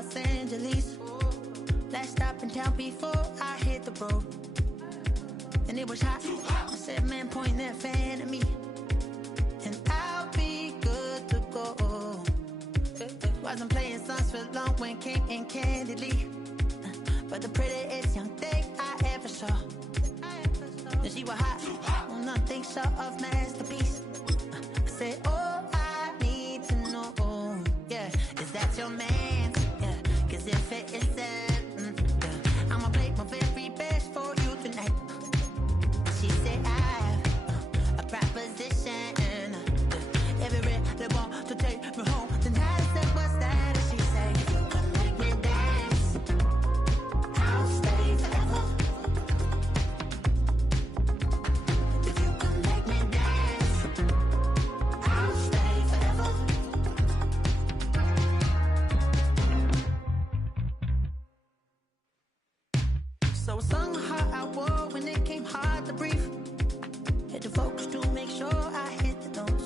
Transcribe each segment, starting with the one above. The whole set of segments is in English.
Los Angeles. Last stop in town before I hit the road. And it was hot. I said, man, point that fan at me. And I'll be good to go. Wasn't playing songs for long when came in candidly. But the prettiest young thing I ever saw. And she was hot. Well, nothing short of masterpiece. I said, oh, I need to know. Yeah, is that your man? Yeah, cause if it isn't, yeah, I'ma play my very best for you tonight. She said, I have a proposition. Every really want to take me home tonight. I said, what's that? And she said, if you can make me dance, I'll stay forever. If you can make me dance, I'll stay forever. So I sung the heart I wore when it came hard to breathe. Had to focus to make sure I hit the notes.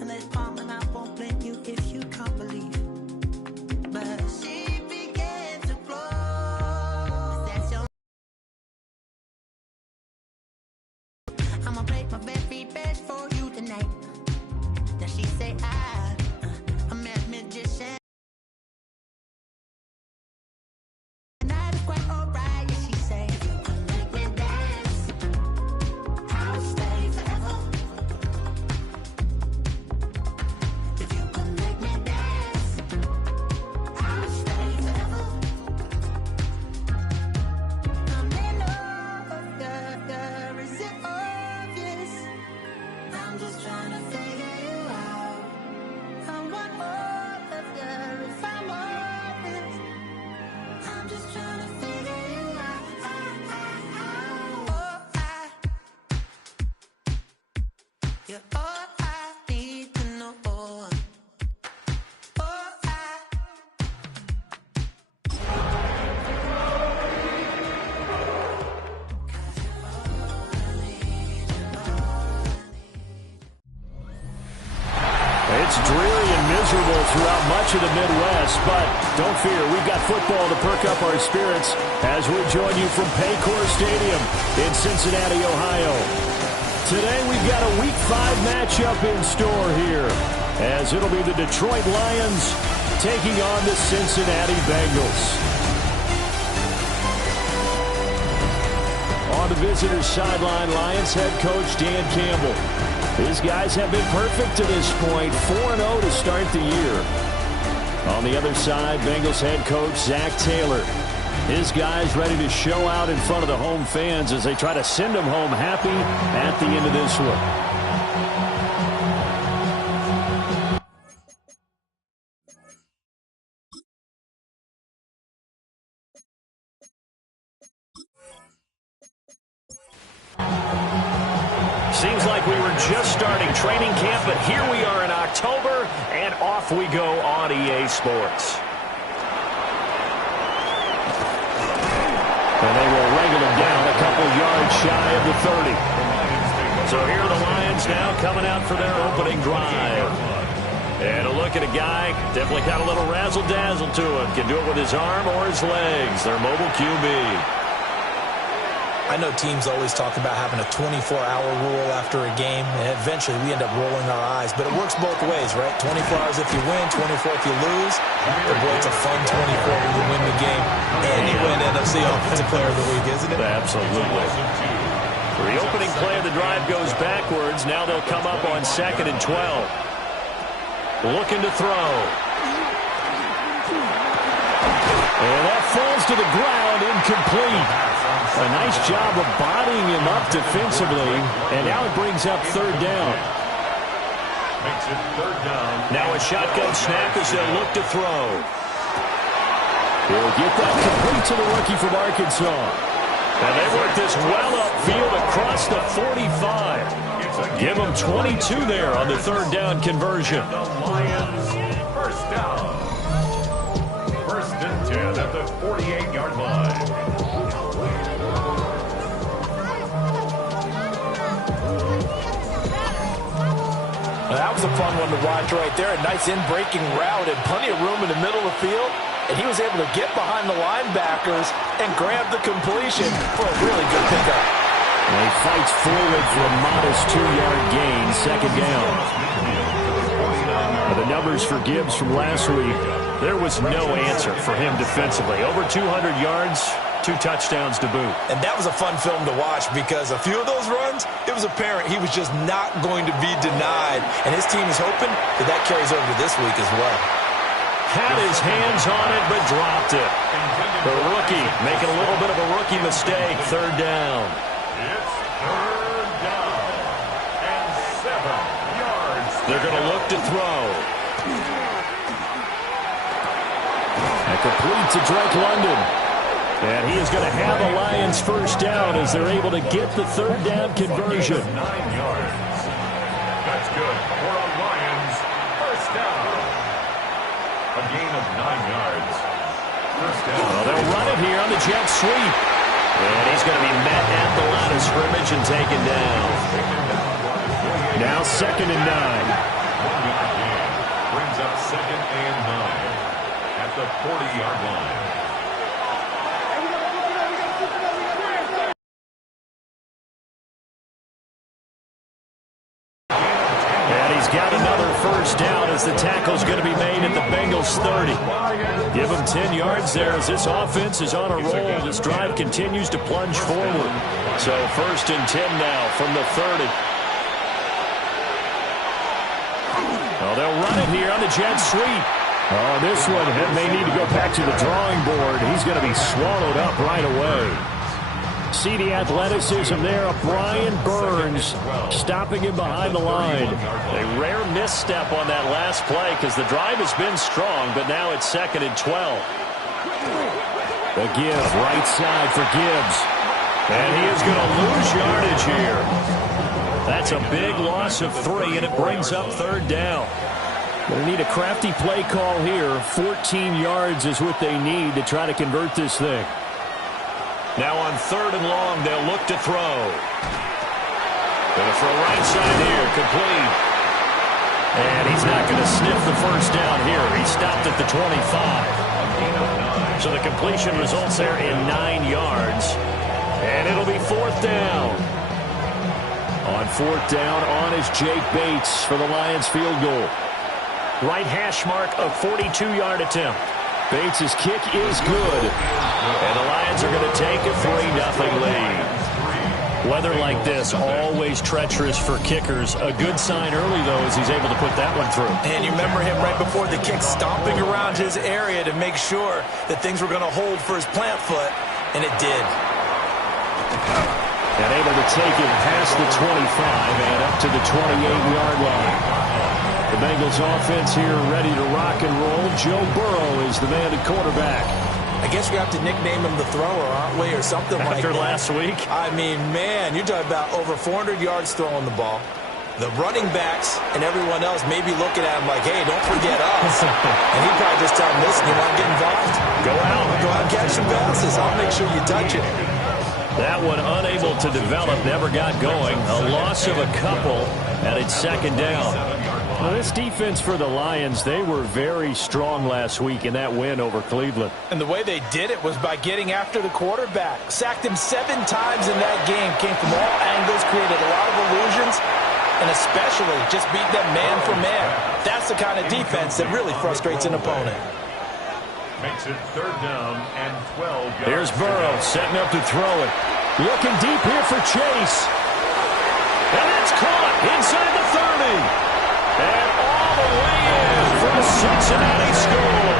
And there's palm and I won't blame you if you can't believe. But she began to flow. That's your... I'ma play my very best for you tonight. Now she say I'm a magician. And that is quite alright. Yeah, she say, if you can make me dance, I'll stay forever. If you can make me dance, I'll stay forever. I'm in love, yeah, is it obvious? I'm just trying to figure you out. I want all of you if I'm honest. I'm just trying to figure you out. You're all I need to know. It's dreary and miserable throughout much of the Midwest, but don't fear, we've got football to perk up our spirits as we join you from Paycor Stadium in Cincinnati, Ohio. Today we've got a Week 5 matchup in store here, as it'll be the Detroit Lions taking on the Cincinnati Bengals. On the visitor's sideline, Lions head coach Dan Campbell. These guys have been perfect to this point, 4-0 to start the year. On the other side, Bengals head coach Zach Taylor. His guys ready to show out in front of the home fans as they try to send them home happy at the end of this one. Seems like we were just starting training camp, but here we are in October, and off we go on EA Sports. And they will wrangle them down a couple yards shy of the 30. So here are the Lions now coming out for their opening drive. And a look at a guy, definitely got a little razzle-dazzle to him. Can do it with his arm or his legs. Their mobile QB. I know teams always talk about having a 24-hour rule after a game, and eventually we end up rolling our eyes. But it works both ways, right? 24 hours if you win, 24 if you lose. But boy, it's a fun 24 when you win the game. And you win NFC Offensive Player of the Week, isn't it? Absolutely. The opening play of the drive goes backwards. Now they'll come up on 2nd and 12. Looking to throw. And that falls to the ground, incomplete. A nice job of bodying him up defensively, and now it brings up 3rd down. Makes it 3rd down. Now a shotgun snap as they'll look to throw. He'll get that complete to the rookie from Arkansas. And they work this well upfield across the 45. Give them 22 there on the 3rd down conversion. The Lions, 1st down. 1st and 10 at the 48-yard line. That was a fun one to watch right there. A nice in-breaking route and plenty of room in the middle of the field. And he was able to get behind the linebackers and grab the completion for a really good pickup. And he fights forward for a modest 2-yard gain, second down. The numbers for Gibbs from last week, there was no answer for him defensively. Over 200 yards, 2 touchdowns to boot. And that was a fun film to watch because a few of those runs, it was apparent he was just not going to be denied. And his team is hoping that that carries over to this week as well. Had his hands on it, but dropped it. The rookie making a little bit of a rookie mistake. Third down. It's third down and 7 yards. They're going to look to throw. And complete to Drake London. And he is going to have a Lions first down as they're able to get the third down conversion. 9 yards. That's good for a Lions first down. A gain of 9 yards. First down. Well, they'll run it here on the jet sweep. And he's going to be met at the line of scrimmage and taken down. Now 2nd and 9. 1-yard gain. Brings up 2nd and 9 at the 40-yard line. Got another first down as the tackle's going to be made at the Bengals 30. Give him 10 yards there as this offense is on a roll. This drive continues to plunge forward. So 1st and 10 now from the 30. Well, they'll run it here on the jet sweep. Oh, this one may need to go back to the drawing board. He's going to be swallowed up right away. See the athleticism there of Brian Burns stopping him behind the line. A rare misstep on that last play because the drive has been strong, but now it's 2nd and 12. The give, right side for Gibbs. And he is going to lose yardage here. That's a big loss of 3, and it brings up third down. Going to need a crafty play call here. 14 yards is what they need to try to convert this thing. Now on 3rd and long, they'll look to throw. Going to throw right side here, complete. And he's not going to sniff the first down here. He stopped at the 25. So the completion results there in 9 yards. And it'll be 4th down. On 4th down, on is Jake Bates for the Lions field goal. Right hash mark of 42-yard attempt. Bates' kick is good. And the Lions are going to take a 3-0 lead. Weather like this, always treacherous for kickers. A good sign early, though, as he's able to put that one through. And you remember him right before the kick stomping around his area to make sure that things were going to hold for his plant foot, and it did. And able to take it past the 25 and up to the 28-yard line. The Bengals offense here ready to rock and roll. Joe Burrow is the man at quarterback. I guess we have to nickname him the thrower, aren't we, or something like that. After last week? I mean, man, you're talking about over 400 yards throwing the ball. The running backs and everyone else may be looking at him like, hey, don't forget us. And he probably just tell them, listen, you want to get involved? Go out and catch some passes. I'll make sure you touch it. That one unable to develop, never got going. A loss of a couple, and it's 2nd down. Well, this defense for the Lions, they were very strong last week in that win over Cleveland. And the way they did it was by getting after the quarterback. Sacked him 7 times in that game. Came from all angles, created a lot of illusions, and especially just beat them man for man. That's the kind of defense that really frustrates an opponent. Makes it 3rd down and 12 yards. Here's Burrow setting up to throw it. Looking deep here for Chase. And that's caught inside the 30. And all the way in for a Cincinnati score.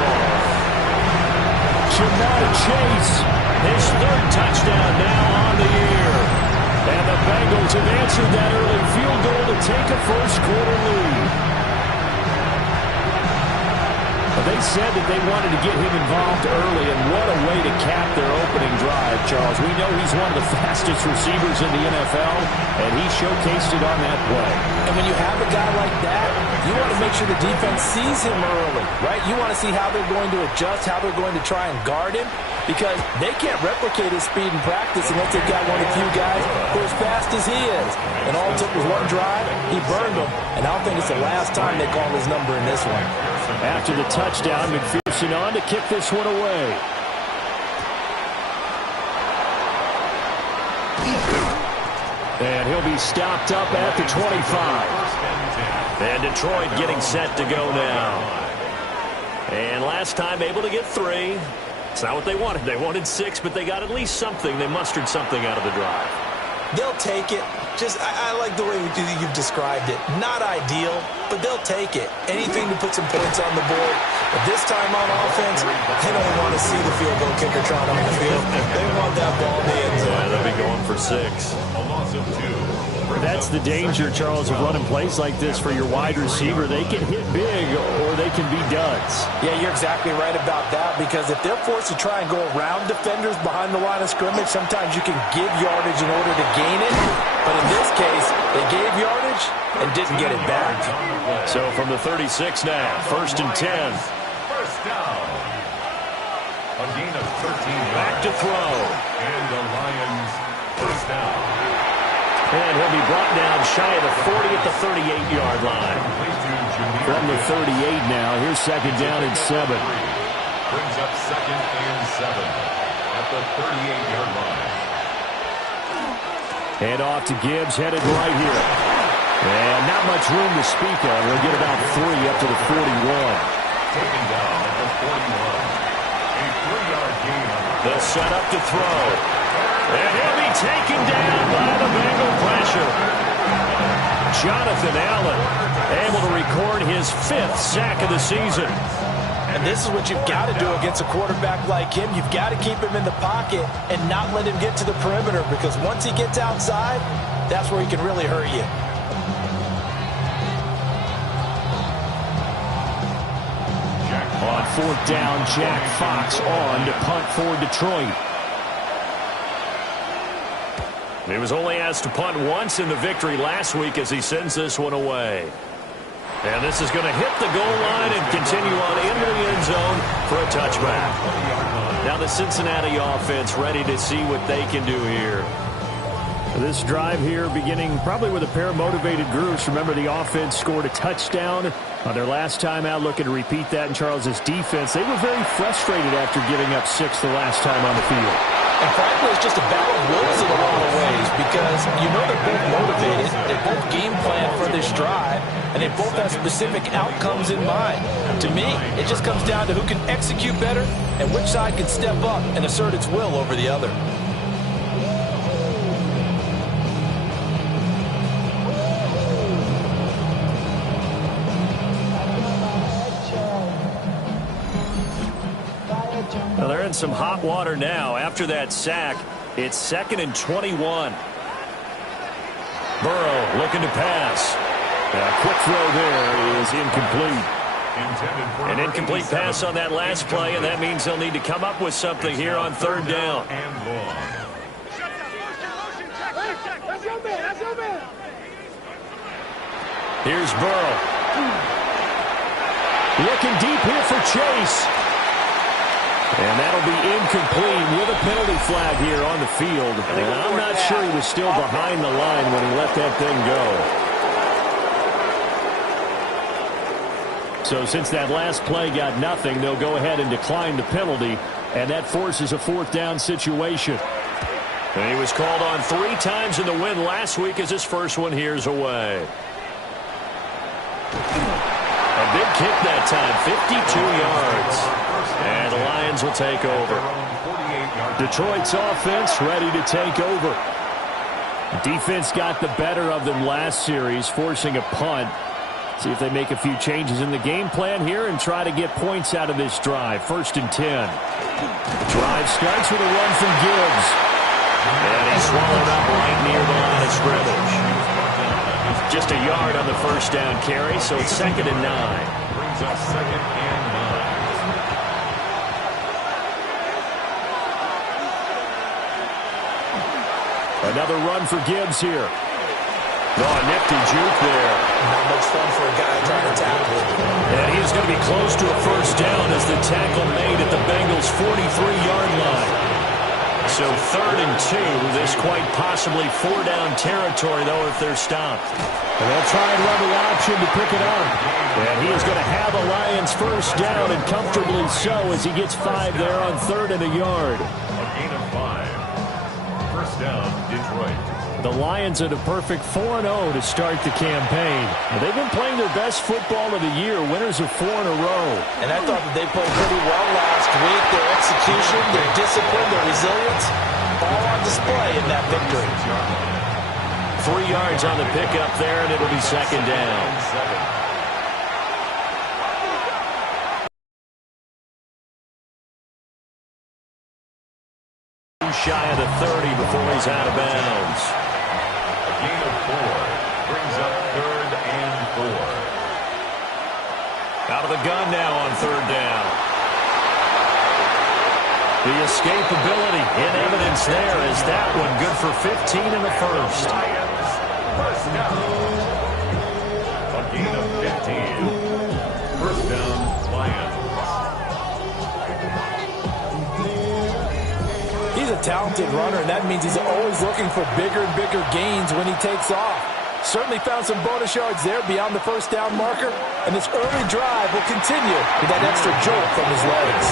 Jamar Chase, his 3rd touchdown now on the year. And the Bengals have answered that early field goal to take a first-quarter lead. They said that they wanted to get him involved early, and what a way to cap their opening drive, Charles. We know he's one of the fastest receivers in the NFL, and he showcased it on that play. And when you have a guy like that, you want to make sure the defense sees him early, right? You want to see how they're going to adjust, how they're going to try and guard him, because they can't replicate his speed in practice unless they've got one of the few guys who are as fast as he is. And all it took was one drive, he burned them, and I don't think it's the last time they call his number in this one. After the touchdown, McPherson on to kick this one away. And he'll be stopped up at the 25. And Detroit getting set to go now. And last time able to get 3. It's not what they wanted. They wanted 6, but they got at least something. They mustered something out of the drive. They'll take it. I like the way you've described it. Not ideal, but they'll take it. Anything to put some points on the board. But this time on offense, they don't want to see the field goal kicker trot on the field. They want that ball in the end zone. Yeah, they'll be going for 6. A loss of 2. That's the danger, Charles, of running plays like this for your wide receiver. They can hit big or they can be duds. Yeah, you're exactly right about that, because if they're forced to try and go around defenders behind the line of scrimmage, sometimes you can give yardage in order to gain it. But in this case, they gave yardage and didn't get it back. So from the 36 now, 1st and 10. First down. A gain of 13 yards. Back to throw. And the Lions first down. And he'll be brought down shy of the 40 at the 38-yard line. From the 38 now, here's 2nd down and 7. Brings up 2nd and 7 at the 38-yard line. Hand off to Gibbs, headed right here. And not much room to speak of. He'll get about 3 up to the 41. Taken down at the 41. A 3-yard gain. They'll set up to throw. And he'll be taken down by the Bengal pressure. Jonathan Allen able to record his 5th sack of the season. And this is what you've got to do against a quarterback like him. You've got to keep him in the pocket and not let him get to the perimeter, because once he gets outside, that's where he can really hurt you. On 4th down, Jack Fox on to punt for Detroit. He was only asked to punt once in the victory last week as he sends this one away. And this is going to hit the goal line and continue on into the end zone for a touchback. Now the Cincinnati offense ready to see what they can do here. This drive here beginning probably with a pair of motivated groups. Remember, the offense scored a touchdown on their last time out, looking to repeat that in Charles's defense. They were very frustrated after giving up 6 the last time on the field. And frankly, it's just a battle of wills in a lot of ways, because you know they're both motivated, they both game plan for this drive, and they both have specific outcomes in mind. To me, it just comes down to who can execute better and which side can step up and assert its will over the other. Well, they're in some hot water now. After that sack, it's 2nd and 21. Burrow looking to pass. A quick throw there is incomplete. An incomplete pass on that last play, and that means they'll need to come up with something here on 3rd down. Here's Burrow. Looking deep here for Chase. And that'll be incomplete with a penalty flag here on the field. And I'm not sure he was still behind the line when he let that thing go. So since that last play got nothing, they'll go ahead and decline the penalty, and that forces a 4th down situation. And he was called on 3 times in the win last week as his first one here's away. A big kick that time, 52 yards. And the Lions will take over. Detroit's offense ready to take over. Defense got the better of them last series, forcing a punt. See if they make a few changes in the game plan here and try to get points out of this drive. 1st and 10. Drive starts with a run from Gibbs. And he's swallowed up right near the line of scrimmage. Just a yard on the 1st down carry, so it's 2nd and 9. Brings us 2nd and 9. Another run for Gibbs here. Oh, nifty juke there. Not much fun for a guy trying to tackle. And he is going to be close to a first down as the tackle made at the Bengals' 43-yard line. So 3rd and 2. This quite possibly 4-down territory, though, if they're stopped. And they'll try and run the option to pick it up. And he is going to have the Lions first down, and comfortably so, as he gets 5 there on 3rd and a yard. A gain of 5. First down, Detroit. The Lions at a perfect 4-0 to start the campaign. They've been playing their best football of the year, winners of 4 in a row. And I thought that they played pretty well last week. Their execution, their discipline, their resilience, all on display in that victory. 3 yards on the pickup there, and it'll be 2nd down. Shy of the 30 before he's out of bounds. A gain of 4 brings up 3rd and 4. Out of the gun now on 3rd down. The escapability in evidence there is that one good for 15 in the first. Lions, first down. A gain of 15. First down, Lions. He's a talented runner, and that means he's always looking for bigger and bigger gains when he takes off. Certainly found some bonus yards there beyond the first down marker, and this early drive will continue with that extra jolt from his legs.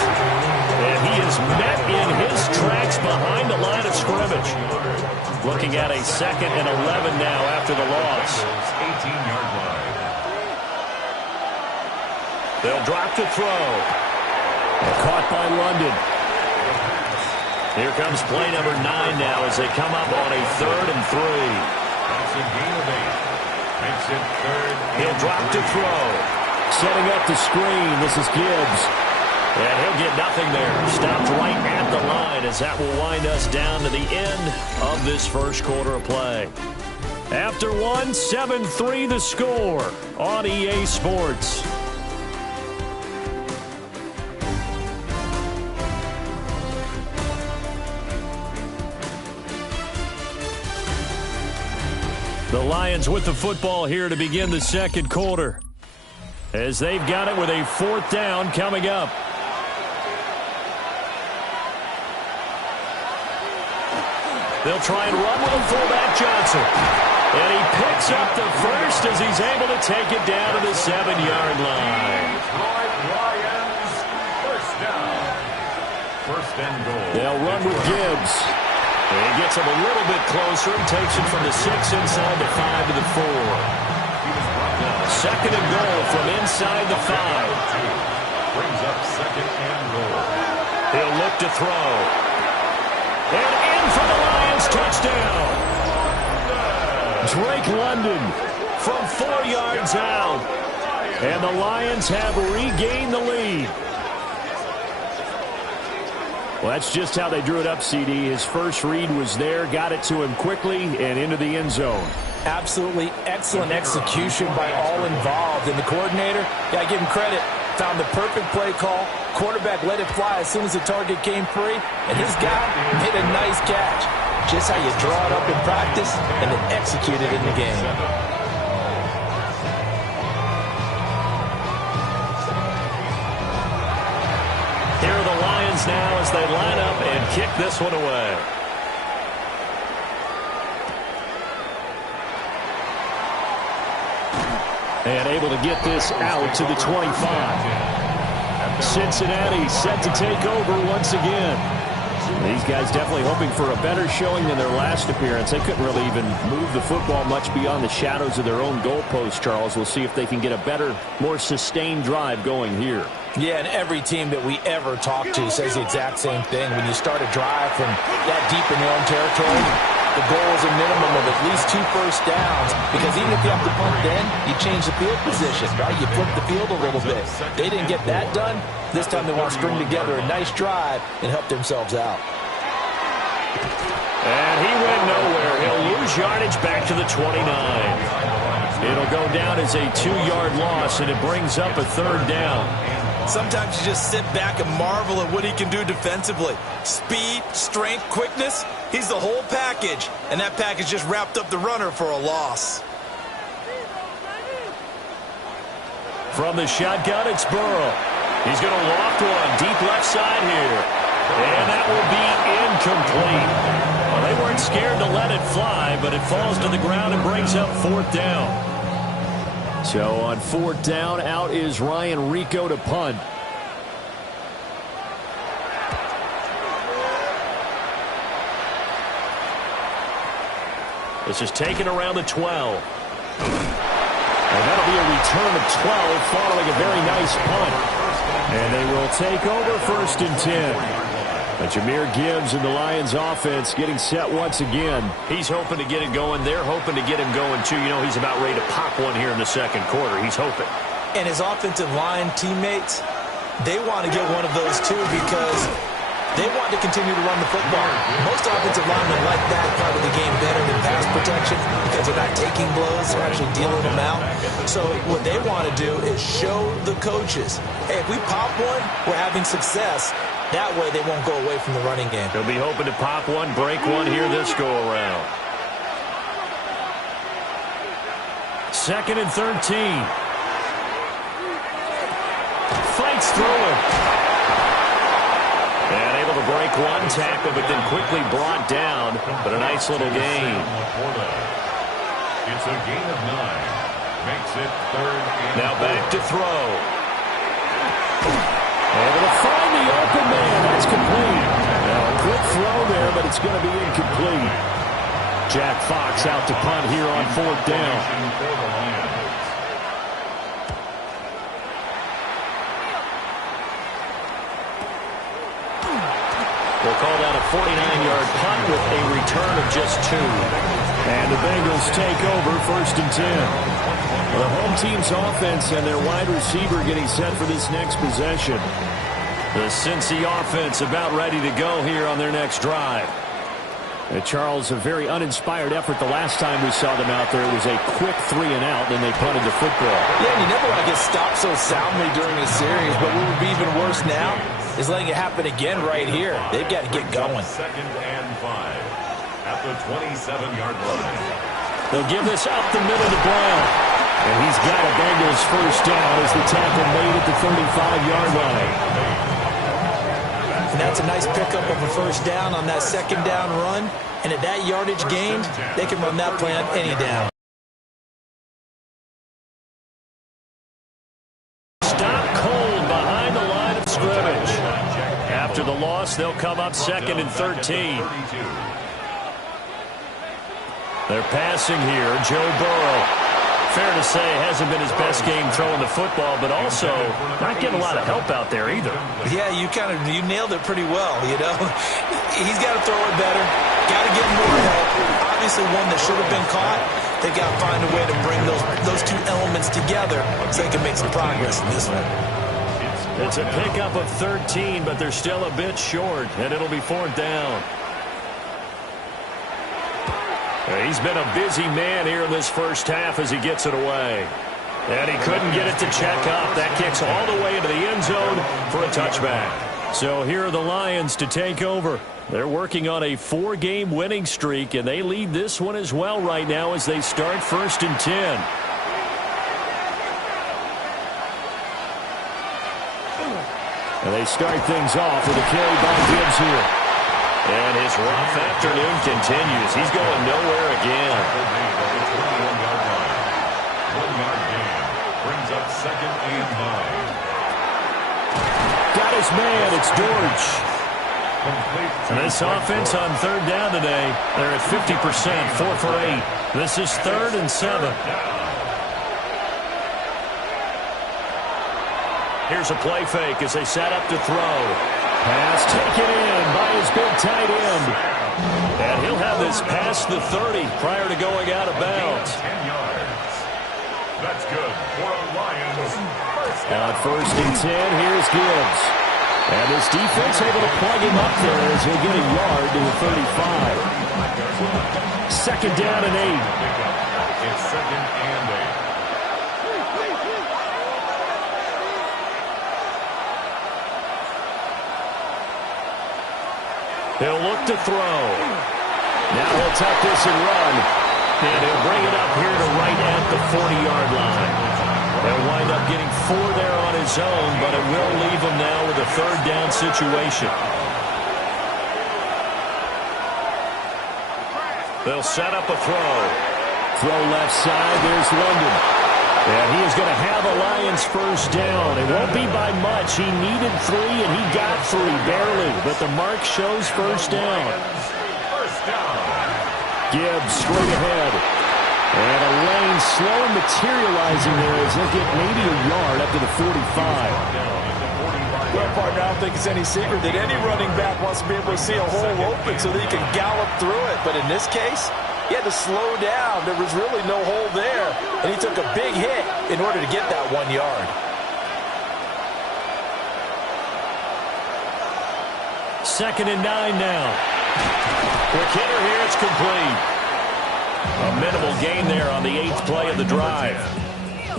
And he is met in his tracks behind the line of scrimmage. Looking at a 2nd and 11 now after the loss. 18-yard line. They'll drop to throw. Caught by London. Here comes play number 9 now as they come up on a 3rd and 3. That's a gain of 8. Makes it 3rd. He'll drop to throw. Setting up the screen. This is Gibbs. And he'll get nothing there. Stopped right at the line as that will wind us down to the end of this first quarter of play. After 1, 7-3 the score on EA Sports. The Lions with the football here to begin the second quarter, as they've got it with a 4th down coming up. They'll try and run with a fullback, Johnson. And he picks up the first as he's able to take it down to the 7-yard line. Lions, first down. First and goal. They'll run with Gibbs. And he gets him a little bit closer and takes it from the 6 inside the 5 to the 4. 2nd and goal from inside the 5. Brings up 2nd and goal. He'll look to throw. And in for the Lions, touchdown. Drake London from 4 yards out. And the Lions have regained the lead. Well, that's just how they drew it up, CD. His first read was there, got it to him quickly, and into the end zone. Absolutely excellent execution by all involved. And the coordinator, got to give him credit, found the perfect play call. Quarterback let it fly as soon as the target came free, and his guy made a nice catch. Just how you draw it up in practice and then execute it in the game. Here are the Lions now as they line up and kick this one away. And able to get this out to the 25. Cincinnati set to take over once again. These guys definitely hoping for a better showing than their last appearance. They couldn't really even move the football much beyond the shadows of their own goalpost, Charles. We'll see if they can get a better, more sustained drive going here. Yeah, and every team that we ever talk to says the exact same thing. When you start a drive from that deep in your own territory, the goal is a minimum of at least 2 first downs, because even if you have to punt then, you change the field position, right? You flip the field a little bit. They didn't get that done. This time they want to string together a nice drive and help themselves out. And he went nowhere. He'll lose yardage back to the 29. It'll go down as a 2-yard loss, and it brings up a 3rd down. Sometimes you just sit back and marvel at what he can do defensively. Speed, strength, quickness, he's the whole package. And that package just wrapped up the runner for a loss. From the shotgun, it's Burrow. He's going to loft one deep left side here. And that will be incomplete. Well, they weren't scared to let it fly, but it falls to the ground and brings up 4th down. So on 4th down, out is Ryan Rico to punt. This is taken around the 12. And that'll be a return of 12 following a very nice punt. And they will take over 1st and 10. But Jahmyr Gibbs and the Lions offense getting set once again. He's hoping to get it going. They're hoping to get him going, too. You know, he's about ready to pop one here in the 2nd quarter. He's hoping. And his offensive line teammates, they want to get one of those, too, because they want to continue to run the football. Most offensive linemen like that part of the game better than pass protection because they're not taking blows. They're actually dealing them out. So what they want to do is show the coaches, hey, if we pop one, we're having success. That way they won't go away from the running game. They'll be hoping to pop one, break one here this go-around. 2nd and 13. Fights through it. And able to break one tackle, but then quickly brought down. But a nice little gain. It's a gain of 9. Makes it 3rd and now back to throw. Able to find the open man. That's complete. Now a quick throw there, but it's going to be incomplete. Jack Fox out to punt here on 4th down. We'll call that a 49-yard punt with a return of just 2. And the Bengals take over 1st and 10. The home team's offense and their wide receiver getting set for this next possession. The Cincy offense about ready to go here on their next drive. Charles, a very uninspired effort the last time we saw them out there. It was a quick 3 and out, then they punted the football. Yeah, and you never want to get stopped so soundly during a series, but what would be even worse now is letting it happen again right here. They've got to get going. 2nd and 5 at the 27-yard line. They'll give this up the middle to Brown. And he's got a Bengals 1st down as the tackle made at the 35-yard line. And that's a nice pickup of a 1st down on that 2nd down run. And at that yardage gained, they can run that play on any down. Stop cold behind the line of scrimmage. After the loss, they'll come up 2nd and 13. They're passing here. Joe Burrow. Fair to say, hasn't been his best game throwing the football, but also not getting a lot of help out there either. Yeah, you nailed it pretty well, you know. He's got to throw it better. Got to get more help. Obviously one that should have been caught. They've got to find a way to bring those 2 elements together so they can make some progress in this one. It's a pickup of 13, but they're still a bit short, and it'll be 4th down. He's been a busy man here in this 1st half as he gets it away. And he couldn't get it to check up. That kicks all the way into the end zone for a touchback. So here are the Lions to take over. They're working on a 4-game winning streak, and they lead this one as well right now as they start 1st and 10. And they start things off with a carry by Gibbs here. And his rough afternoon continues. He's going nowhere again. 1-yard gain brings up 2nd and 9. Got his man. It's George. And this offense on 3rd down today, they're at 50%, 4 for 8. This is 3rd and 7. Here's a play fake as they set up to throw. Pass taken in by his big tight end. And he'll have this past the 30 prior to going out of bounds. 10 yards. That's good for a Lions. On 1st and 10, here's Gibbs. And this defense able to plug him up there as he'll get a yard to the 35. 2nd down and 8. It's 2nd and 8. He'll look to throw. Now he'll tuck this and run. And he'll bring it up here to right at the 40-yard line. He'll wind up getting 4 there on his own, but it will leave him now with a third down situation. They'll set up a throw. Throw left side. There's London. And he is going to have a Lions first down. It won't be by much. He needed 3, and he got 3, barely. But the mark shows first down. Gibbs straight ahead. And a lane slow materializing there as he'll get maybe a yard up to the 45. Well, partner, I don't think it's any secret that any running back wants to be able to see a hole open so that he can gallop through it. But in this case, he had to slow down. There was really no hole there. And he took a big hit in order to get that 1 yard. Second and 9 now. Quick hitter here. It's complete. A minimal gain there on the 8th play of the drive.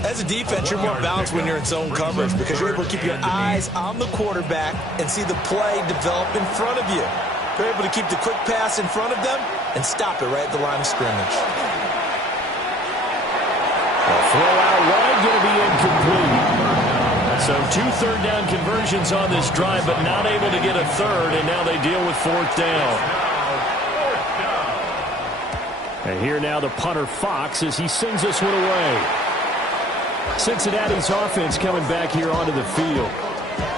As a defense, you're more balanced when you're in zone coverage because you're able to keep your eyes on the quarterback and see the play develop in front of you. You're able to keep the quick pass in front of them and stop it right at the line of scrimmage. A throw out wide, going to be incomplete. So 2 third-down conversions on this drive, but not able to get a third, and now they deal with 4th down. And here now the punter Fox as he sends this one away. Cincinnati's offense coming back here onto the field.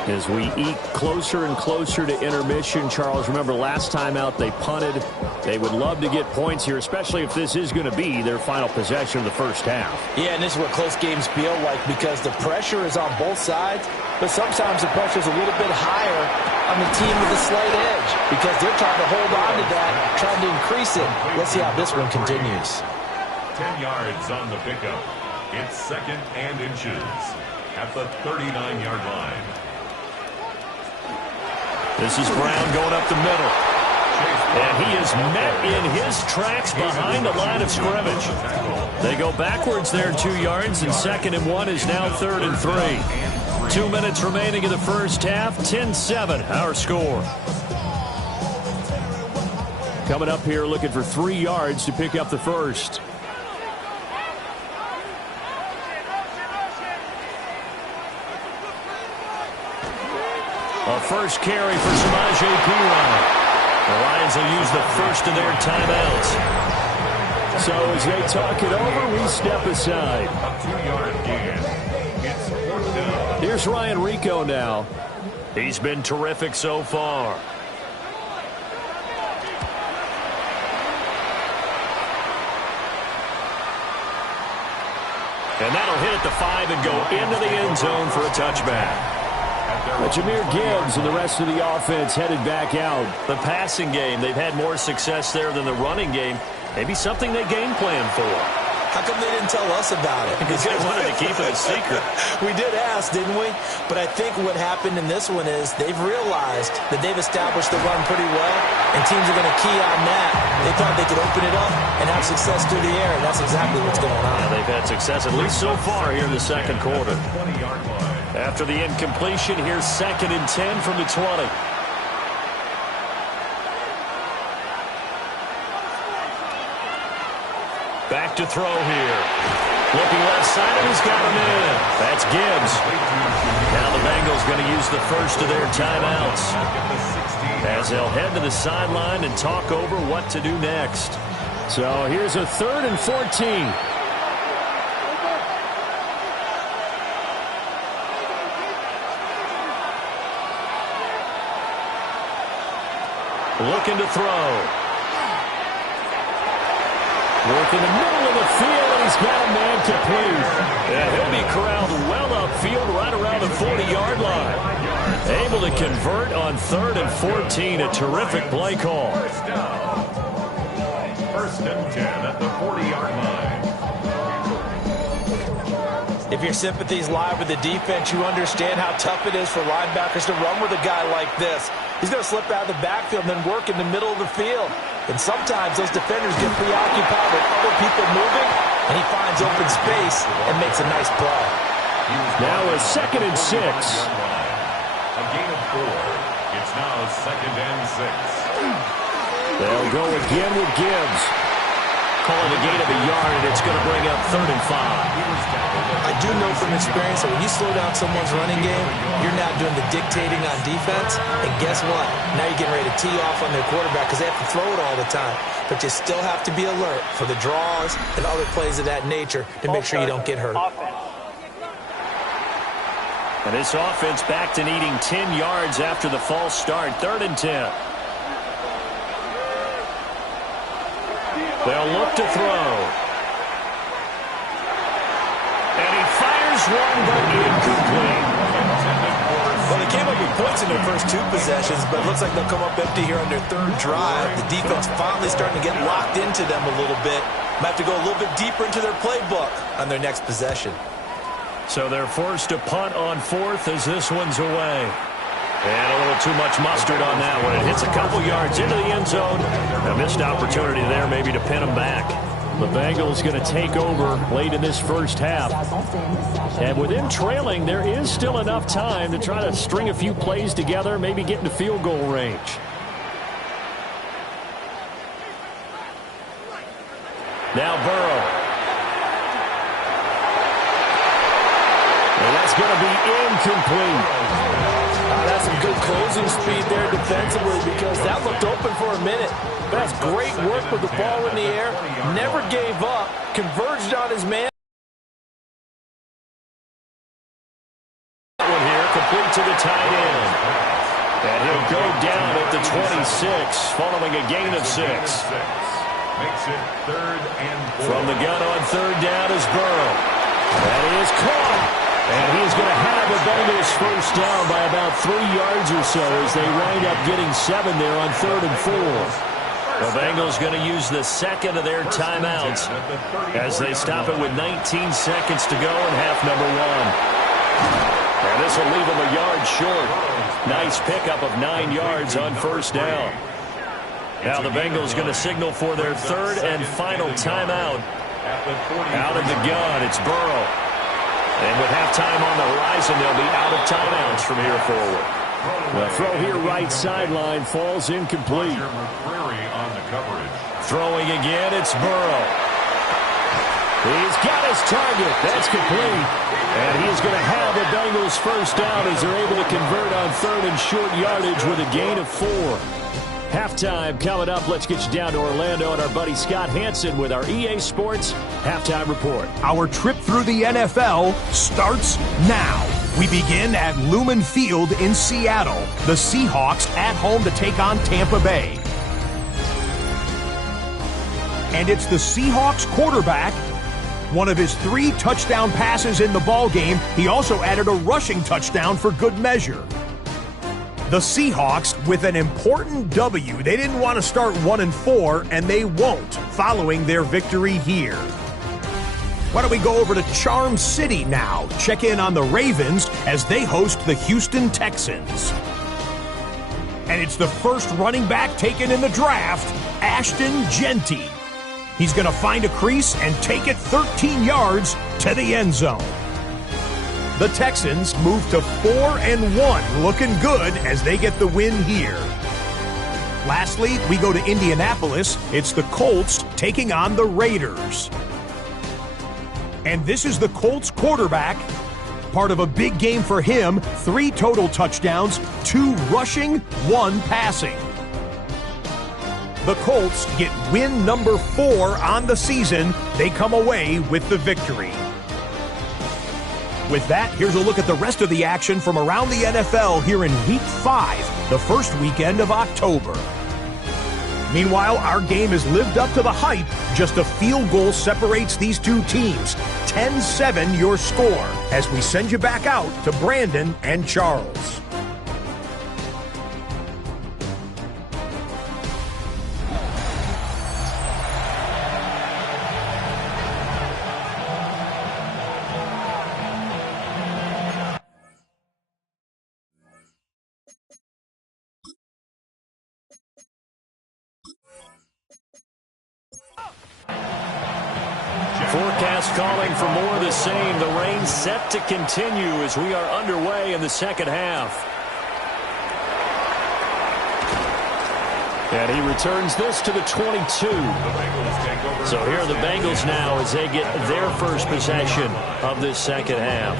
As we eke closer and closer to intermission, Charles, remember last time out they punted. They would love to get points here, especially if this is going to be their final possession of the first half. Yeah, and this is what close games feel like because the pressure is on both sides, but sometimes the pressure is a little bit higher on the team with a slight edge because they're trying to hold on to that, trying to increase it. Let's see how this one continues. 10 yards on the pickup. It's 2nd and inches at the 39-yard line. This is Brown going up the middle. And he is met in his tracks behind the line of scrimmage. They go backwards there 2 yards, and 2nd and 1 is now 3rd and 3. 2 minutes remaining in the first half. 10-7 our score. Coming up here looking for 3 yards to pick up the first. A first carry for Samaje Perine. The Lions will use the first of their timeouts. So as they talk it over, we step aside. A 2-yard gain. It's 4th down. Here's Ryan Rico now. He's been terrific so far. And that'll hit at the 5 and go into the end zone for a touchback. Jahmyr Gibbs and the rest of the offense headed back out. The passing game, they've had more success there than the running game. Maybe something they game plan for. How come they didn't tell us about it? Because they wanted to keep it a secret. We did ask, didn't we? But I think what happened in this one is they've realized that they've established the run pretty well, and teams are going to key on that. They thought they could open it up and have success through the air, and that's exactly what's going on. Yeah, they've had success, at least so far, here in the second quarter. After the incompletion, here's 2nd and 10 from the 20. Back to throw here. Looking left side, and he's got him in. That's Gibbs. Now the Bengals going to use the first of their timeouts as they'll head to the sideline and talk over what to do next. So here's a 3rd and 14. Looking to throw. Work in the middle of the field, and he's got a man complete. And he'll be corralled well upfield right around the 40-yard line. Able to convert on 3rd and 14. A terrific play call. 1st and 10 at the 40-yard line. If your sympathies lie with the defense, you understand how tough it is for linebackers to run with a guy like this. He's going to slip out of the backfield and then work in the middle of the field. And sometimes those defenders get preoccupied with other people moving, and he finds open space and makes a nice play. Now a 2nd and 6. A gain of 4. It's now 2nd and 6. They'll go again with Gibbs. call it a gain of a yard, and it's going to bring up 3rd and 5. I do know from experience that when you slow down someone's running game, you're now doing the dictating on defense. And guess what? Now you're getting ready to tee off on their quarterback because they have to throw it all the time. But you still have to be alert for the draws and other plays of that nature to make sure you don't get hurt. And this offense back to needing 10 yards after the false start. 3rd and 10. They'll look to throw. And he fires one, but incomplete. Well, they came up with points in their first 2 possessions, but it looks like they'll come up empty here on their 3rd drive. The defense finally starting to get locked into them a little bit. Might have to go a little bit deeper into their playbook on their next possession. So they're forced to punt on 4th as this one's away. And a little too much mustard on that one. It hits a couple yards into the end zone. A missed opportunity there maybe to pin them back. The Bengals going to take over late in this first half. And with them trailing, there is still enough time to try to string a few plays together, maybe get into field goal range. Now Burrow. And that's going to be incomplete. That's some good closing speed there defensively because that looked open for a minute. That's great work with the ball in the air. Never gave up. Converged on his man. One here, complete to the tight end. And he'll go down at the 26, following a gain of 6. Makes it 3rd and 4. From the gun on 3rd down is Burrow. That is caught. And he's going to have the Bengals first down by about 3 yards or so as they wind up getting 7 there on 3rd and 4. The Bengals going to use the second of their timeouts as they stop it with 19 seconds to go in half number 1. And this will leave them a yard short. Nice pickup of 9 yards on first down. Now the Bengals going to signal for their 3rd and final timeout. Out of the gun, it's Burrow. And with halftime on the horizon, they'll be out of timeouts from here forward. The throw here right sideline falls incomplete. On the coverage. Throwing again, it's Burrow. He's got his target. That's complete. And he's going to have the Bengals first down as they're able to convert on 3rd and short yardage with a gain of 4. Halftime coming up. Let's get you down to Orlando and our buddy Scott Hansen with our EA Sports Halftime Report. Our trip through the NFL starts now. We begin at Lumen Field in Seattle. The Seahawks at home to take on Tampa Bay. And it's the Seahawks quarterback. One of his 3 touchdown passes in the ballgame. He also added a rushing touchdown for good measure. The Seahawks with an important W. They didn't want to start 1-4, and they won't following their victory here. Why don't we go over to Charm City now? Check in on the Ravens as they host the Houston Texans. And it's the first running back taken in the draft, Ashton Genty. He's going to find a crease and take it 13 yards to the end zone. The Texans move to 4-1, looking good as they get the win here. Lastly, we go to Indianapolis. It's the Colts taking on the Raiders. And this is the Colts quarterback. Part of a big game for him, 3 total touchdowns, 2 rushing, 1 passing. The Colts get win number 4 on the season. They come away with the victory. With that, here's a look at the rest of the action from around the NFL here in Week 5, the first weekend of October. Meanwhile, our game has lived up to the hype. Just a field goal separates these two teams. 10-7 your score as we send you back out to Brandon and Charles. Forecast calling for more of the same. The rain set to continue as we are underway in the second half. And he returns this to the 22. So here are the Bengals now as they get their first possession of this second half.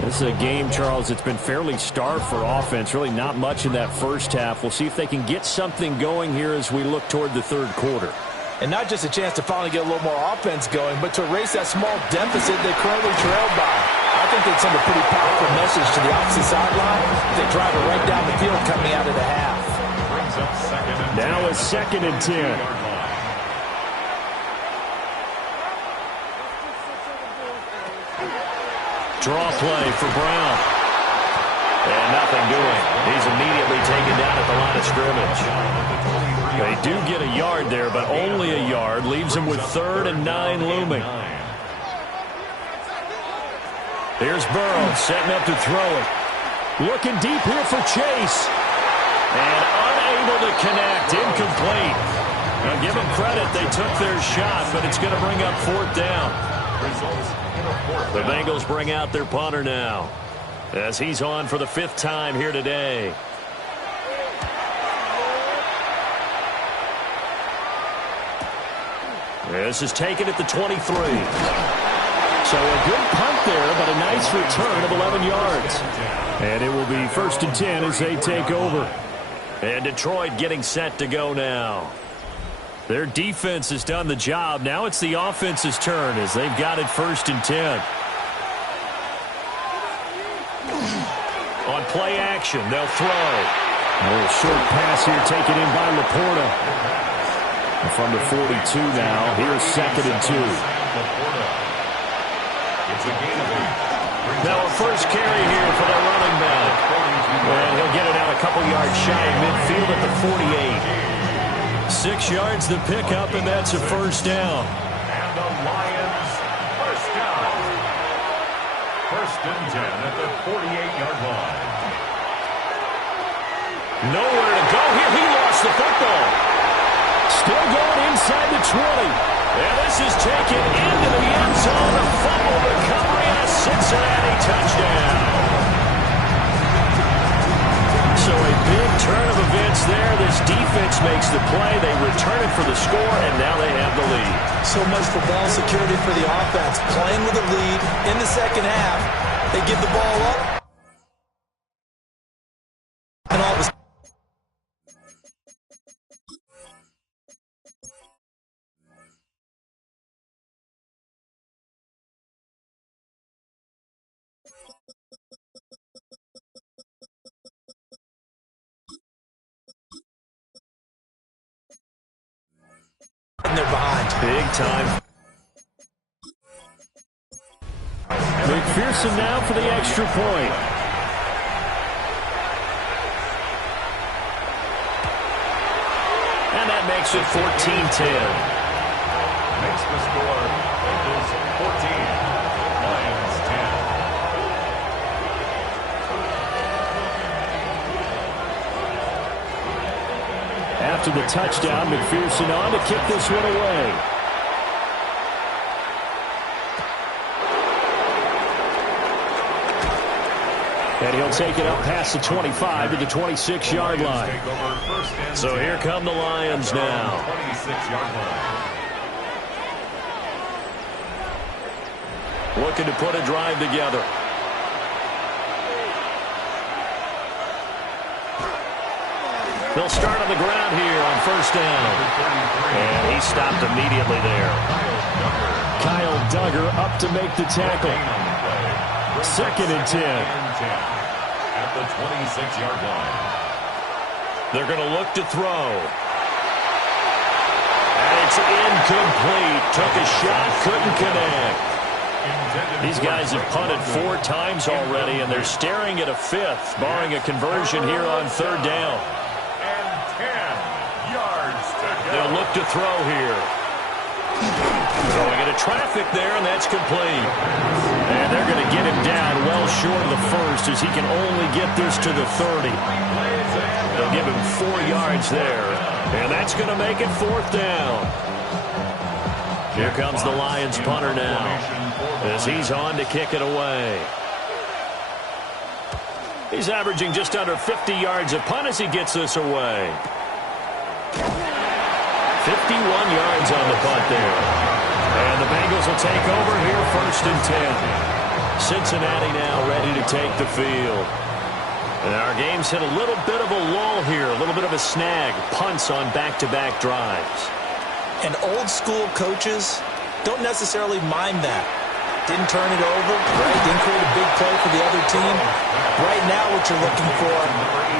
This is a game, Charles, it's been fairly starved for offense. Really not much in that first half. We'll see if they can get something going here as we look toward the third quarter. And not just a chance to finally get a little more offense going, but to erase that small deficit they currently trailed by. I think they'd send a pretty powerful message to the opposite sideline. They drive it right down the field coming out of the half. Now a 2nd and 10. Draw play for Brown. And nothing doing. He's immediately taken down at the line of scrimmage. They do get a yard there, but only a yard. Leaves him with 3rd and 9 looming. Here's Burrow setting up to throw it. Looking deep here for Chase. And unable to connect. Incomplete. Now give them credit. They took their shot, but it's going to bring up 4th down. The Bengals bring out their punter now as he's on for the 5th time here today. This is taken at the 23. So a good punt there, but a nice return of 11 yards. And it will be 1st and 10 as they take over. And Detroit getting set to go now. Their defense has done the job. Now it's the offense's turn as they've got it 1st and 10. On play action, they'll throw. A little short pass here taken in by Laporta. And from the 42 now, here's 2nd and 2. Now a first carry here for the running back. And he'll get it out a couple yards shy of midfield at the 48. 6 yards the pickup, and that's a 1st down. And the Lions first down. 1st and 10 at the 48-yard line. Nowhere to go here. He lost the football. Still going inside the 20. And this is taken into the end zone. A fumble recovery and a Cincinnati touchdown. So a big turn of events there. This defense makes the play. They return it for the score, and now they have the lead. So much for ball security for the offense. Playing with a lead in the second half. They give the ball up. And all of a sudden, they're behind. Big time. McPherson now for the extra point. And that makes it 14-10. Makes the score. Bengals 14. Lions 10. After the touchdown, McPherson on to kick this one away. And he'll take it up past the 25 to the 26-yard line. So here come the Lions now. 26-yard line. Looking to put a drive together. They'll start on the ground here on 1st down. And he stopped immediately there. Kyle Duggar up to make the tackle. 2nd and 10. At the 26-yard line. They're going to look to throw. And it's incomplete. Took a shot, couldn't connect. These guys have punted 4 times already, and they're staring at a 5th, barring a conversion here on 3rd down. And 10 yards to go. They'll look to throw here. Throwing into traffic there, and that's complete. And they're going to get him down well short of the 1st as he can only get this to the 30. They'll give him 4 yards there, and that's going to make it 4th down. Here comes the Lions punter now as he's on to kick it away. He's averaging just under 50 yards a punt as he gets this away. 51 yards on the punt there. And the Bengals will take over here, 1st and 10. Cincinnati now ready to take the field. And our game's hit a little bit of a lull here, a little bit of a snag. Punts on back-to-back drives. And old-school coaches don't necessarily mind that. Didn't turn it over, right? Didn't create a big play for the other team. Right now what you're looking for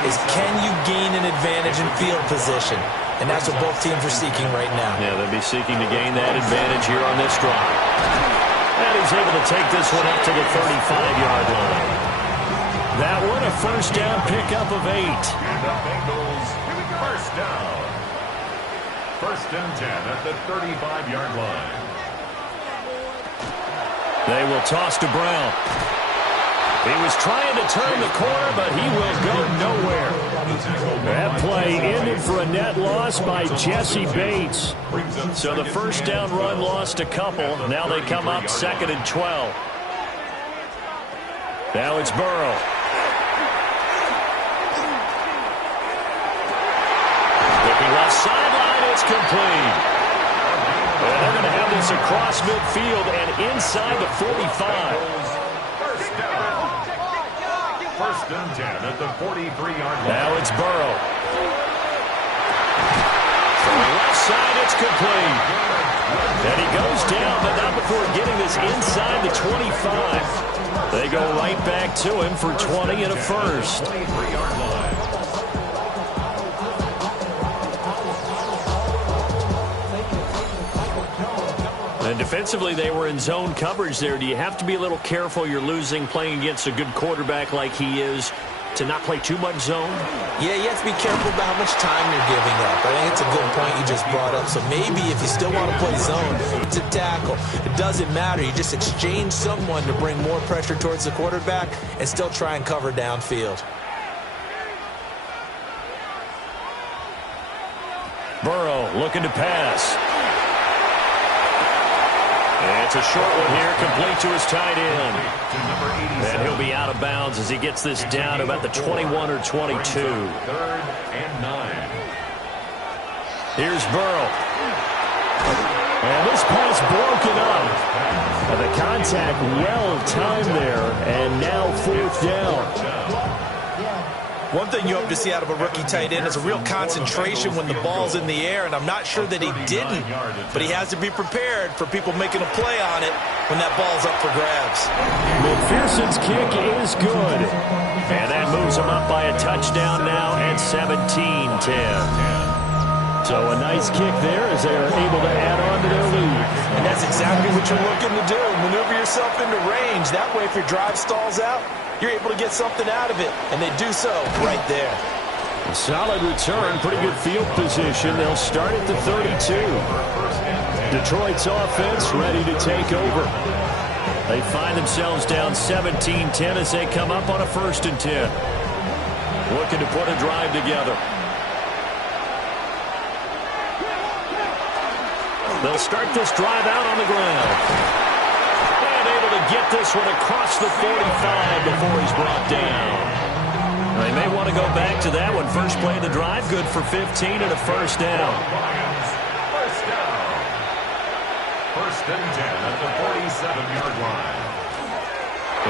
is can you gain an advantage in field position? And that's what both teams are seeking right now. Yeah, they'll be seeking to gain that advantage here on this drive. And he's able to take this one up to the 35-yard line. That one a 1st down pickup of 8. And the Bengals, first down. 1st and 10 at the 35-yard line. They will toss to Brown. He was trying to turn the corner, but he will go nowhere. That play ended for a net loss by Jesse Bates. So the 1st down run lost a couple. Now they come up 2nd and 12. Now it's Burrow. Looking left sideline, it's complete. And they're going to have this across midfield and inside the 45. First down. 1st and 10 at the 43-yard line. Now it's Burrow. From the left side, it's complete. And he goes down, but not before getting this inside the 25. They go right back to him for 20 and a 1st. 23-yard line. And defensively, they were in zone coverage there. Do you have to be a little careful? You're losing playing against a good quarterback like he is to not play too much zone? Yeah, you have to be careful about how much time you're giving up. I think it's a good point you just brought up. So maybe if you still want to play zone, it's a tackle. It doesn't matter. You just exchange someone to bring more pressure towards the quarterback and still try and cover downfield. Burrow looking to pass. It's a short one here, complete to his tight end. And he'll be out of bounds as he gets this down to about the 21 or 22. 3rd and 9. Here's Burrow. And this pass broken up. And the contact well timed there, and now 4th down. One thing you hope to see out of a rookie tight end is a real concentration when the ball's in the air, and I'm not sure that he didn't, but he has to be prepared for people making a play on it when that ball's up for grabs. McPherson's kick is good, and that moves him up by a touchdown now at 17-10. So a nice kick there as they are able to add on to their lead. And that's exactly what you're looking to do, maneuver yourself into range. That way, if your drive stalls out, you're able to get something out of it, and they do so right there. A solid return, pretty good field position. They'll start at the 32. Detroit's offense ready to take over. They find themselves down 17-10 as they come up on a 1st and 10. Looking to put a drive together. They'll start this drive out on the ground. And able to get this one across the 45 before he's brought down. They may want to go back to that one. First play of the drive, good for 15 and a 1st down. First down. 1st and 10 at the 47-yard line.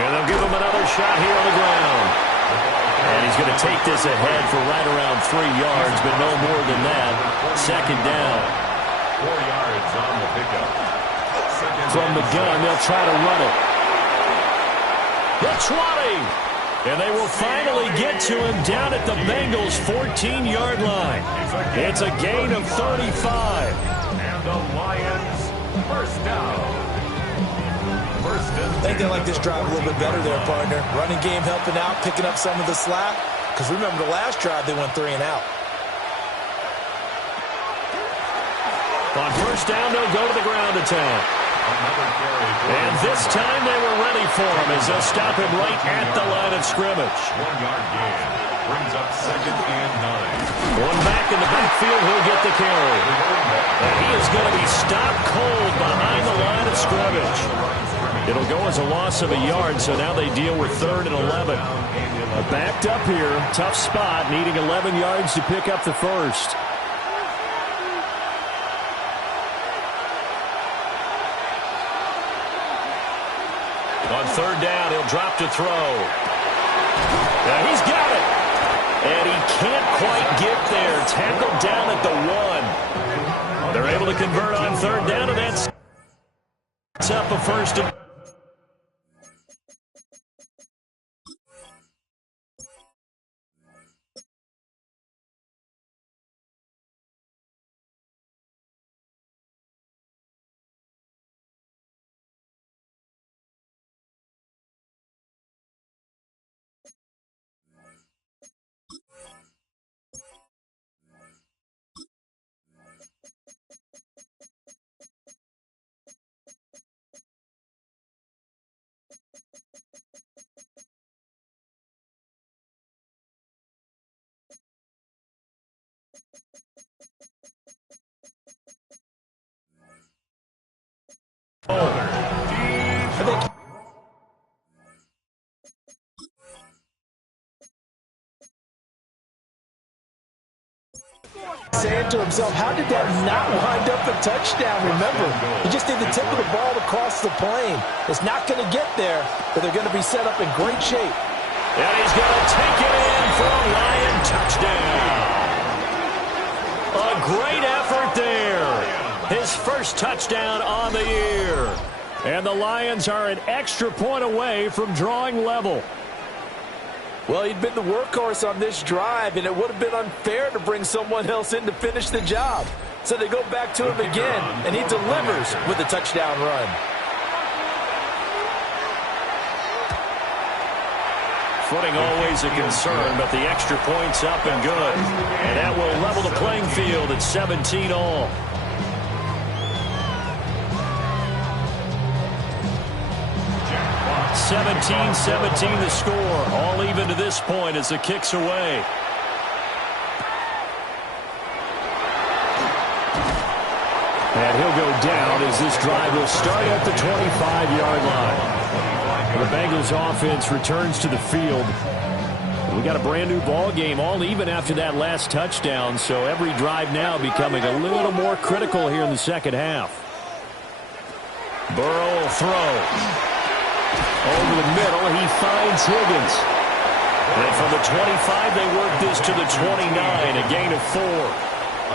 And they'll give him another shot here on the ground. And he's going to take this ahead for right around 3 yards, but no more than that. 2nd down. 4 yards on the pickup. From the gun, they'll try to run it. The 20! And they will finally get to him down at the Bengals' 14-yard line. It's a gain of 35. And the Lions, 1st down. 1st and 10. I think they like this drive a little bit better there, partner. Running game helping out, picking up some of the slack. Because remember, the last drive, they went 3 and out. On 1st down, they'll go to the ground attack. And this time they were ready for him as they'll stop him right at the line of scrimmage. 1-yard gain. Brings up 2nd and 9. One back in the backfield, he'll get the carry. And he is going to be stopped cold behind the line of scrimmage. It'll go as a loss of a yard, so now they deal with 3rd and 11. Backed up here, tough spot, needing 11 yards to pick up the 1st. On third down, he'll drop to throw. Now he's got it. And he can't quite get there. Tackled down at the 1. They're able to convert on third down, and that's up a first and saying to himself, how did that not wind up a touchdown? Remember, he just did the tip of the ball across the plane. It's not going to get there, but they're going to be set up in great shape. And he's going to take it in for a Lion touchdown. A great effort there. His first touchdown on the year. And the Lions are an extra point away from drawing level. Well, he'd been the workhorse on this drive, and it would have been unfair to bring someone else in to finish the job. So they go back to him again, and he delivers with a touchdown run. Footing always a concern, but the extra point's up and good. And that will level the playing field at 17 all. Jack 17-17 the score. All even to this point as the kick's away. And he'll go down as this drive will start at the 25-yard line. The Bengals offense returns to the field. We got a brand new ball game, all even after that last touchdown, so every drive now becoming a little more critical here in the second half. Burrow will throw. Over the middle, he finds Higgins. And from the 25, they work this to the 29, a gain of 4. A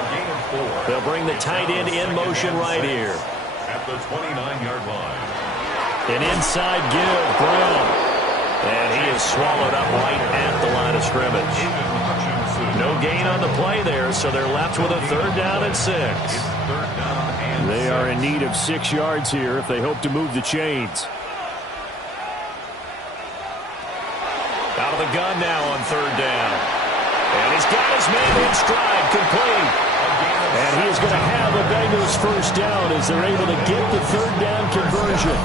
gain of 4. They'll bring the tight end in motion right here. At the 29-yard line. An inside give, Brown. And he is swallowed up right at the line of scrimmage. No gain on the play there, so they're left with a third down and 6. They are in need of 6 yards here if they hope to move the chains. Out of the gun now on third down. And he's got his man in stride, complete. And he is going to have the Bengals first down as they're able to get the third down conversion.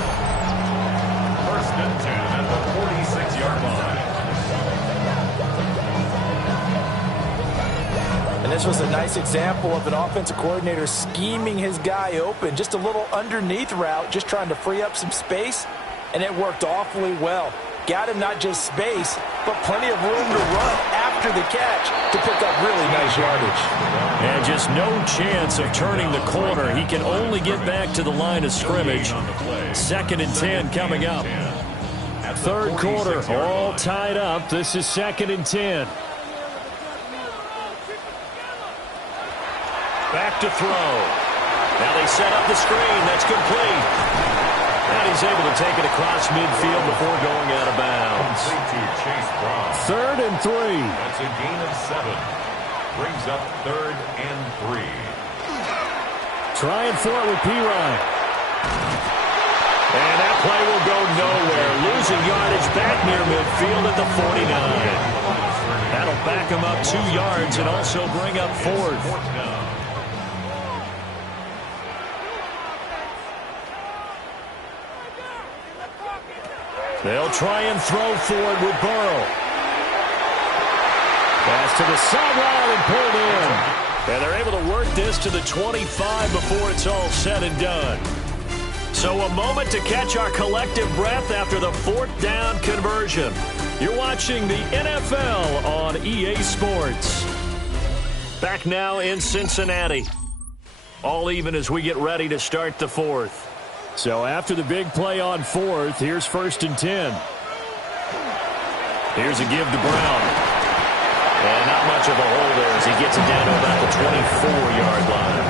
First and 10 at the 46-yard line. And this was a nice example of an offensive coordinator scheming his guy open. Just a little underneath route, just trying to free up some space, and it worked awfully well. Got him not just space, but plenty of room to run after the catch to pick up really nice yardage. And just no chance of turning the corner. He can only get back to the line of scrimmage. Second and 10 coming up. Third quarter, all tied up. This is second and 10. Back to throw. Now they set up the screen. That's complete. And he's able to take it across midfield before going out of bounds. Third and 3. That's a gain of 7. Brings up third and 3. Trying for it with Pirine. And that play will go nowhere. Losing yardage back near midfield at the 49. That'll back him up 2 yards and also bring up fourth. They'll try and throw forward with Burrow. Pass to the sideline and pulled in. And they're able to work this to the 25 before it's all said and done. So a moment to catch our collective breath after the fourth down conversion. You're watching the NFL on EA Sports. Back now in Cincinnati. All even as we get ready to start the fourth. So after the big play on fourth, here's 1st and 10. Here's a give to Brown. And not much of a hole there as he gets it down to about the 24-yard line.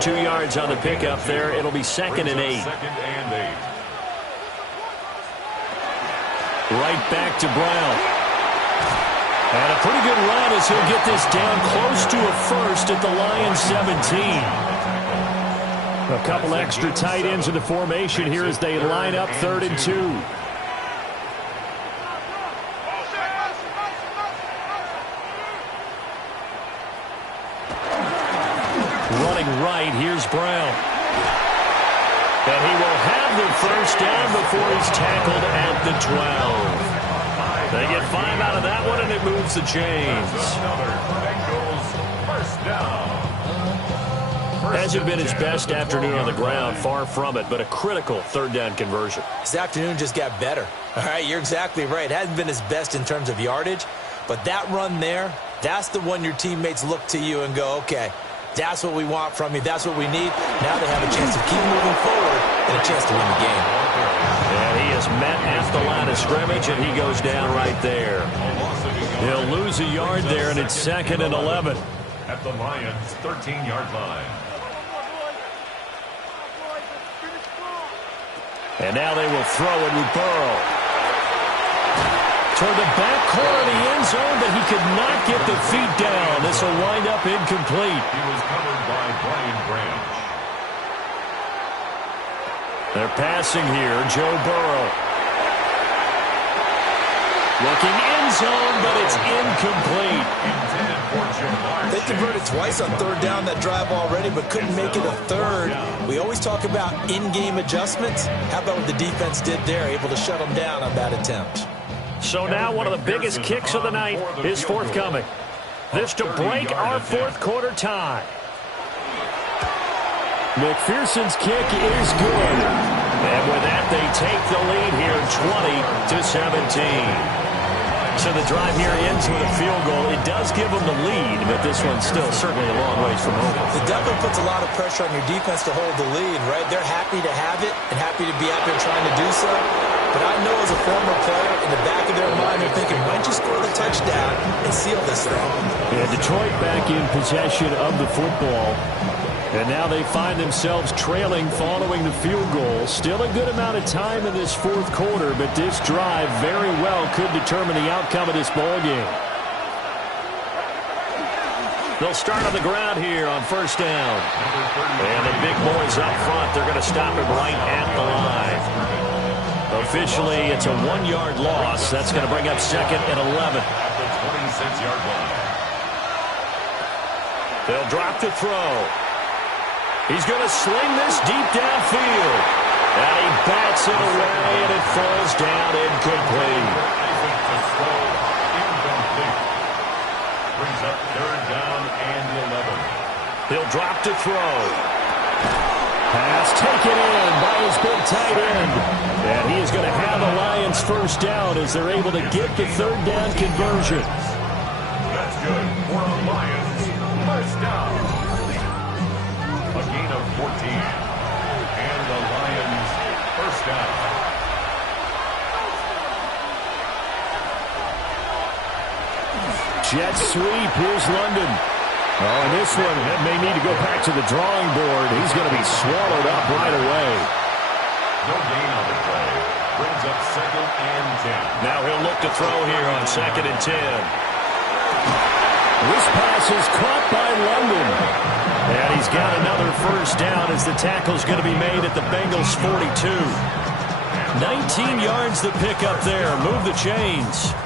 2 yards on the pickup there. It'll be 2nd and 8. Right back to Brown. And a pretty good run as he'll get this down close to a first at the Lions 17. A couple extra tight ends in the formation here as they line up 3rd and 2. Running right, here's Brown. And he will have the first down before he's tackled at the 12. They get 5 out of that one, and it moves the chains. Hasn't been his best afternoon on the ground, far from it, but a critical 3rd down conversion. His afternoon just got better. All right, you're exactly right. Hasn't been his best in terms of yardage, but that run there, that's the one your teammates look to you and go, okay, that's what we want from you. That's what we need. Now they have a chance to keep moving forward and a chance to win the game. And he is met at the line of scrimmage, and he goes down right there. He'll lose a yard there, and it's 2nd and 11. At the Lions' 13-yard line. And now they will throw it with Burrow. Toward the back corner of the end zone, but he could not get the feet down. This will wind up incomplete. He was covered by Brian Branch. They're passing here. Joe Burrow. Looking end zone, but it's incomplete. They converted twice on 3rd down that drive already, but couldn't make it a 3rd. We always talk about in-game adjustments. How about what the defense did there, able to shut them down on that attempt? So now one of the biggest kicks of the night is forthcoming. This to break our 4th quarter tie. McPherson's kick is good. And with that, they take the lead here 20-17. So the drive here ends with a field goal. It does give them the lead, but this one's still certainly a long ways from over. It definitely puts a lot of pressure on your defense to hold the lead, right? They're happy to have it and happy to be out there trying to do so. But I know as a former player, in the back of their mind, they're thinking, why don't you score the touchdown and seal this thing? Yeah, Detroit back in possession of the football. And now they find themselves trailing following the field goal. Still a good amount of time in this 4th quarter, but this drive very well could determine the outcome of this ball game. They'll start on the ground here on 1st down. And the big boys up front, they're going to stop him right at the line. Officially, it's a 1-yard loss. That's going to bring up 2nd and 11. At the 26-yard line. They'll drop to throw. He's going to sling this deep downfield. And he bats it away, and it falls down incomplete. Brings up 3rd down and 11. He'll drop to throw. Pass taken in by his big tight end. And he is going to have the Lions 1st down as they're able to get the 3rd down conversion. That's good for the Lions. 1st down. A gain of 14. And the Lions 1st down. Jet sweep. Here's London. Oh, and this one may need to go back to the drawing board. He's going to be swallowed up right away. No gain on the play. Brings up 2nd and 10. Now he'll look to throw here on 2nd and 10. This pass is caught by London. And he's got another 1st down as the tackle's going to be made at the Bengals 42. 19 yards the pick up there. Move the chains.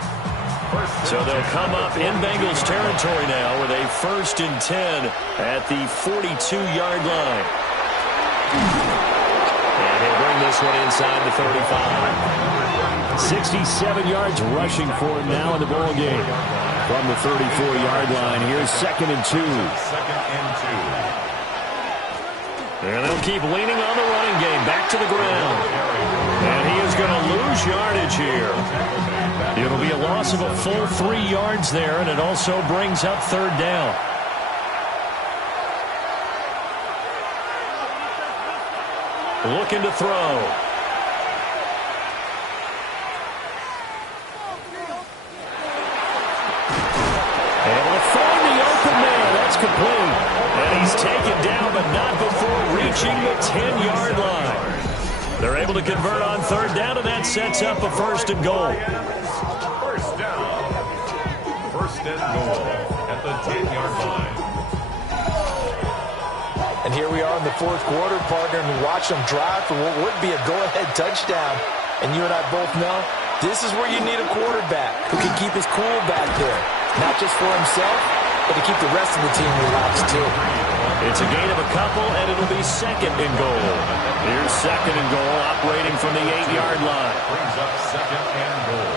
So they'll come up in Bengals territory now with a 1st and 10 at the 42-yard line. And he'll bring this one inside the 35. 67 yards rushing for him now in the ball game. From the 34-yard line, here's 2nd and 2. 2nd and 2. And they'll keep leaning on the running game. Back to the ground. And he is going to lose yardage here. It'll be a loss of a full 3 yards there, and it also brings up 3rd down. looking to throw. Able to find the open man. That's complete. And he's taken down, but not before reaching the 10-yard line. They're able to convert on third down, and that sets up a first and goal. First down. First and goal at the 10-yard line. And here we are in the fourth quarter, partner, and watch them drive for what would be a go-ahead touchdown. And you and I both know this is where you need a quarterback who can keep his cool back there. Not just for himself, but to keep the rest of the team relaxed, too. It's a gain of a couple, and it'll be second and goal. Here's second and goal, operating from the 8-yard line. Brings up second and goal.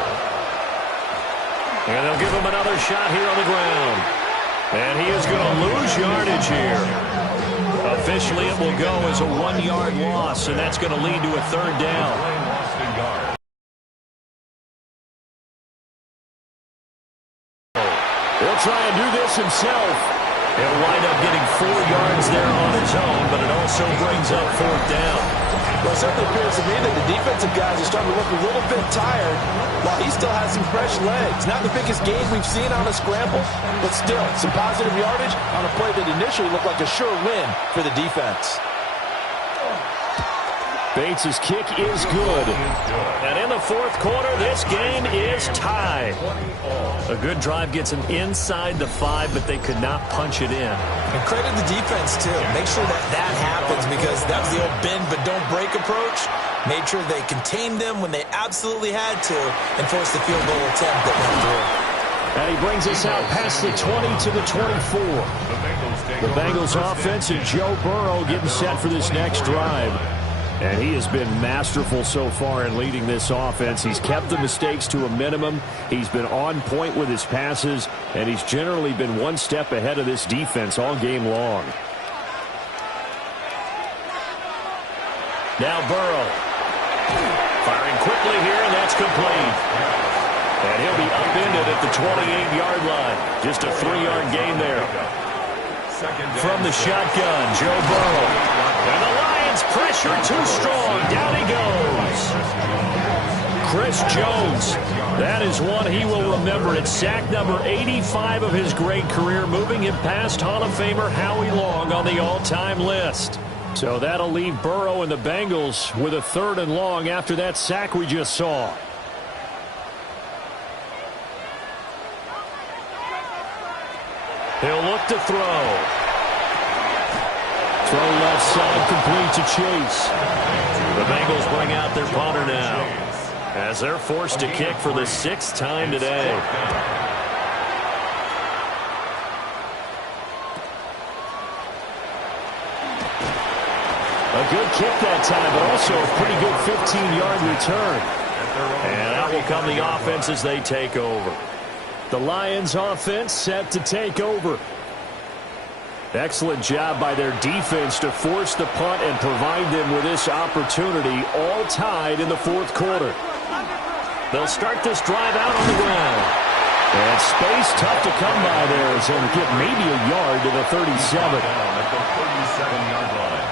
And they'll give him another shot here on the ground. And he is going to lose yardage here. Officially, it will go as a 1-yard loss, and that's going to lead to a third down. He'll try and do this himself. He'll wind up getting 4 yards there on his own, but it also brings up fourth down. Well, it certainly appears to me that the defensive guys are starting to look a little bit tired while he still has some fresh legs. Not the biggest gain we've seen on a scramble, but still some positive yardage on a play that initially looked like a sure win for the defense. Bates' kick is good. And in the fourth quarter, this game is tied. A good drive gets them inside the 5, but they could not punch it in. And credit the defense, too. Make sure that happens, because that was the old bend but don't break approach. Made sure they contained them when they absolutely had to and forced the field goal attempt that went through. And he brings us out past the 20 to the 24. The Bengals offense and Joe Burrow getting set for this next drive. And he has been masterful so far in leading this offense. He's kept the mistakes to a minimum. He's been on point with his passes, and he's generally been one step ahead of this defense all game long. Now Burrow. Firing quickly here, and that's complete. And he'll be upended at the 28-yard line. Just a 3-yard gain there. From the shotgun, Joe Burrow. And the Lions pressure too strong. Down he goes. Chris Jones. That is one he will remember. It's sack number 85 of his great career, moving him past Hall of Famer Howie Long on the all-time list. So that'll leave Burrow and the Bengals with a 3rd and long after that sack we just saw. He'll look to throw. Throw left side, complete to Chase. The Bengals bring out their punter now, as they're forced to kick for the 6th time today. A good kick that time, but also a pretty good 15-yard return. And out will come the offense as they take over. The Lions offense set to take over. Excellent job by their defense to force the punt and provide them with this opportunity, all tied in the fourth quarter. They'll start this drive out on the ground. And space tough to come by there as they'll get maybe a yard to the 37. At the 37-yard line.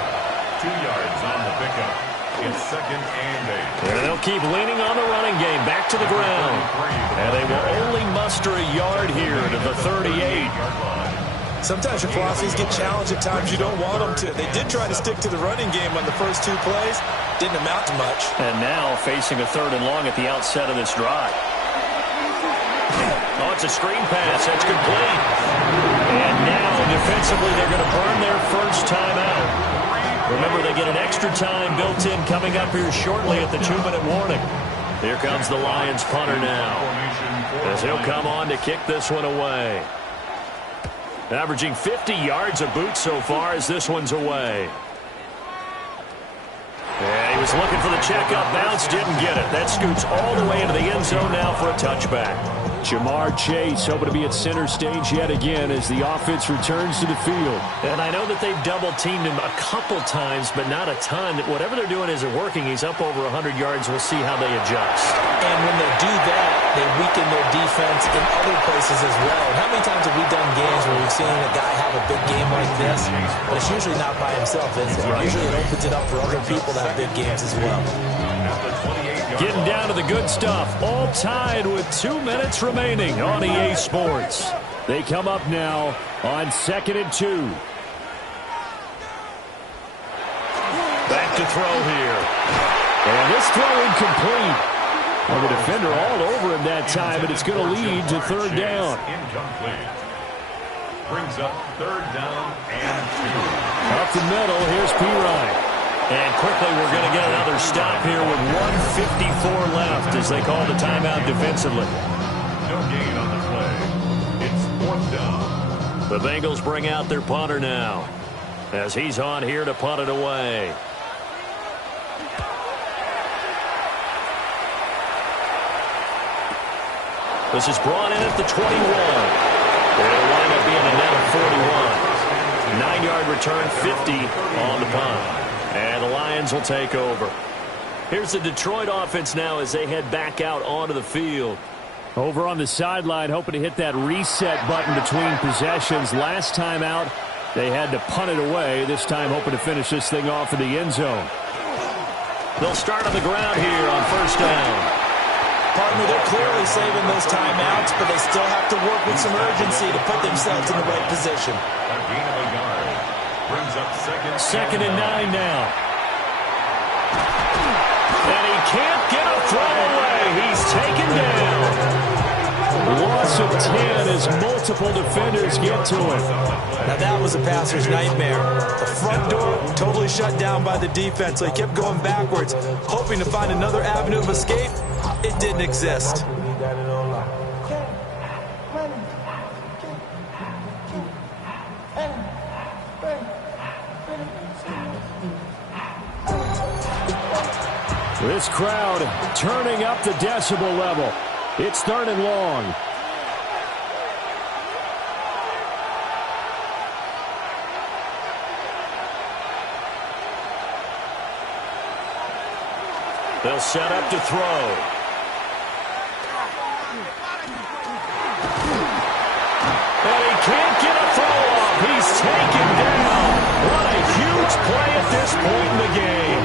2 yards on the pickup. It's 2nd and 8. And they'll keep leaning on the running game back to the ground. And they will only muster a yard here to the 38. Sometimes your philosophies get challenged at times you don't want them to. They did try to stick to the running game on the first 2 plays. Didn't amount to much. And now facing a 3rd and long at the outset of this drive. Oh, it's a screen pass. That's complete. And now defensively they're going to burn their first timeout. Remember, they get an extra time built in coming up here shortly at the 2-minute warning. Here comes the Lions punter now, as he'll come on to kick this one away. Averaging 50 yards a boot so far as this one's away. And he was looking for the checkup bounce, didn't get it. That scoots all the way into the end zone now for a touchback. Jamar Chase hoping to be at center stage yet again as the offense returns to the field. And I know that they've double-teamed him a couple times, but not a ton. Whatever they're doing isn't working. He's up over 100 yards. We'll see how they adjust. And when they do that, they weaken their defense in other places as well. And how many times have we done games where we've seen a guy have a big game like this, but it's usually not by himself, is it? Usually it opens it up for other people to have big games as well. Getting down to the good stuff. All tied with 2 minutes remaining on EA Sports. They come up now on 2nd and 2. Back to throw here. And this throw incomplete. Well, the defender all over him that time, and it's going to lead to 3rd down. Incomplete. Brings up 3rd down and 2. Up the middle, here's Pirine. And quickly we're going to get another stop here with 1:54 left as they call the timeout defensively. No gain on the play. It's 4th down. The Bengals bring out their punter now as he's on here to punt it away. This is brought in at the 21. It'll wind up being a net of 41. 9-yard return, 50 on the punt. And the Lions will take over. Here's the Detroit offense now as they head back out onto the field. Over on the sideline, hoping to hit that reset button between possessions. Last time out, they had to punt it away. This time, hoping to finish this thing off in the end zone. They'll start on the ground here on 1st down. Partner, they're clearly saving those timeouts, but they still have to work with some urgency to put themselves in the right position. A gain of a yard. Brings up 2nd and 9 now. And he can't get a throw away. He's taken down. Loss of 10 as multiple defenders get to him. Now that was a passer's nightmare. The front door totally shut down by the defense, so he kept going backwards, hoping to find another avenue of escape. It didn't exist. This crowd turning up the decibel level. It's 3rd and long. They'll set up to throw. And he can't get a throw off. He's taken down. What a huge play at this point in the game.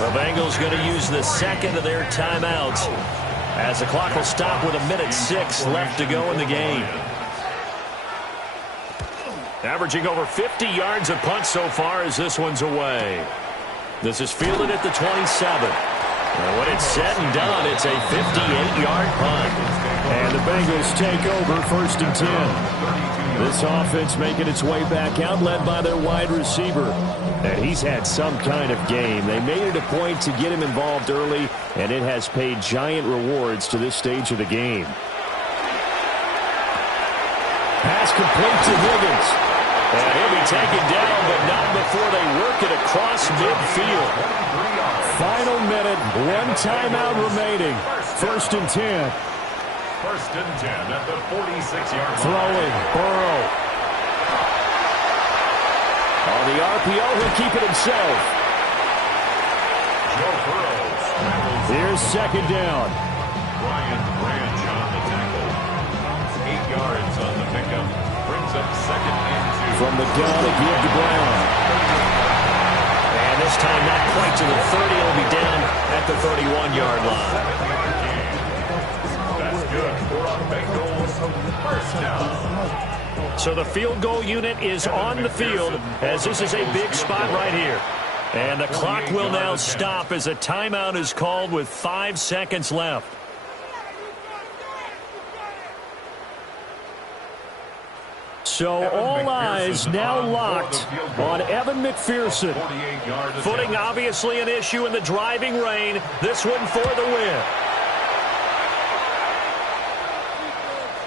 The Bengals going to use the 2nd of their timeouts as the clock will stop with 1:06 left to go in the game. Averaging over 50 yards a punt so far as this one's away. This is fielded at the 27. And when it's said and done, it's a 58-yard punt. And the Bengals take over 1st and 10. This offense making its way back out, led by their wide receiver. And he's had some kind of game. They made it a point to get him involved early, and it has paid giant rewards to this stage of the game. Pass complete to Higgins. And he'll be taken down, but not before they work it across midfield. Final minute, 1 timeout remaining. 1st and 10. 1st and 10 at the 46-yard line. Throwing, Burrow. On the RPO, he'll keep it himself. Joe Burrow. Here's 2nd down. Ryan Branch on the tackle. 8 yards on the pickup. Brings up 2nd and 2. From the gun to give to Brown. And this time not quite to the 30. It'll be down at the 31-yard line. That's good for a Bengals 1st down. So the field goal unit is on the field as this is a big spot right here. And the clock will now stop as a timeout is called with 5 seconds left. So all eyes now locked on Evan McPherson. Footing obviously an issue in the driving rain. This one for the win.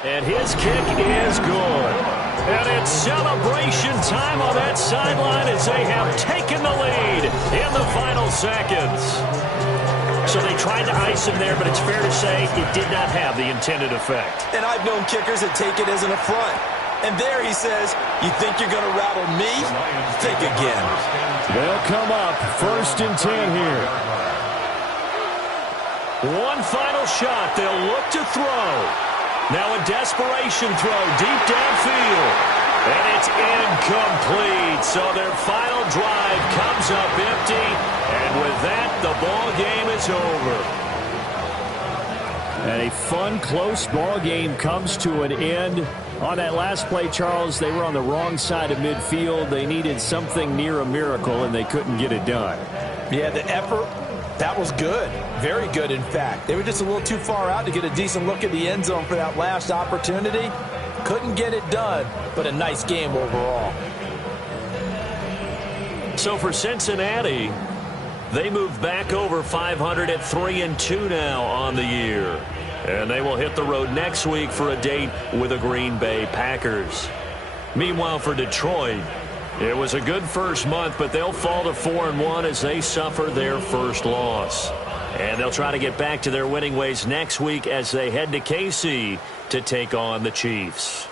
And his kick is good. And it's celebration time on that sideline as they have taken the lead in the final seconds. So they tried to ice him there, but it's fair to say it did not have the intended effect. And I've known kickers that take it as an affront. And there he says, you think you're going to rattle me? Think again. They'll come up 1st and 10 here. One final shot. They'll look to throw. Now a desperation throw deep downfield. And it's incomplete. So their final drive comes up empty. And with that, the ball game is over. And a fun, close ball game comes to an end. On that last play, Charles, they were on the wrong side of midfield. They needed something near a miracle, and they couldn't get it done. Yeah, the effort, that was good. Very good, in fact. They were just a little too far out to get a decent look at the end zone for that last opportunity. Couldn't get it done, but a nice game overall. So for Cincinnati, they move back over 500 at 3-2 now on the year. And they will hit the road next week for a date with the Green Bay Packers. Meanwhile, for Detroit, it was a good first month, but they'll fall to 4-1 as they suffer their first loss. And they'll try to get back to their winning ways next week as they head to KC to take on the Chiefs.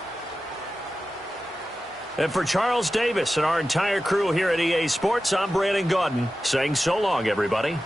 And for Charles Davis and our entire crew here at EA Sports, I'm Brandon Gaudin saying so long, everybody.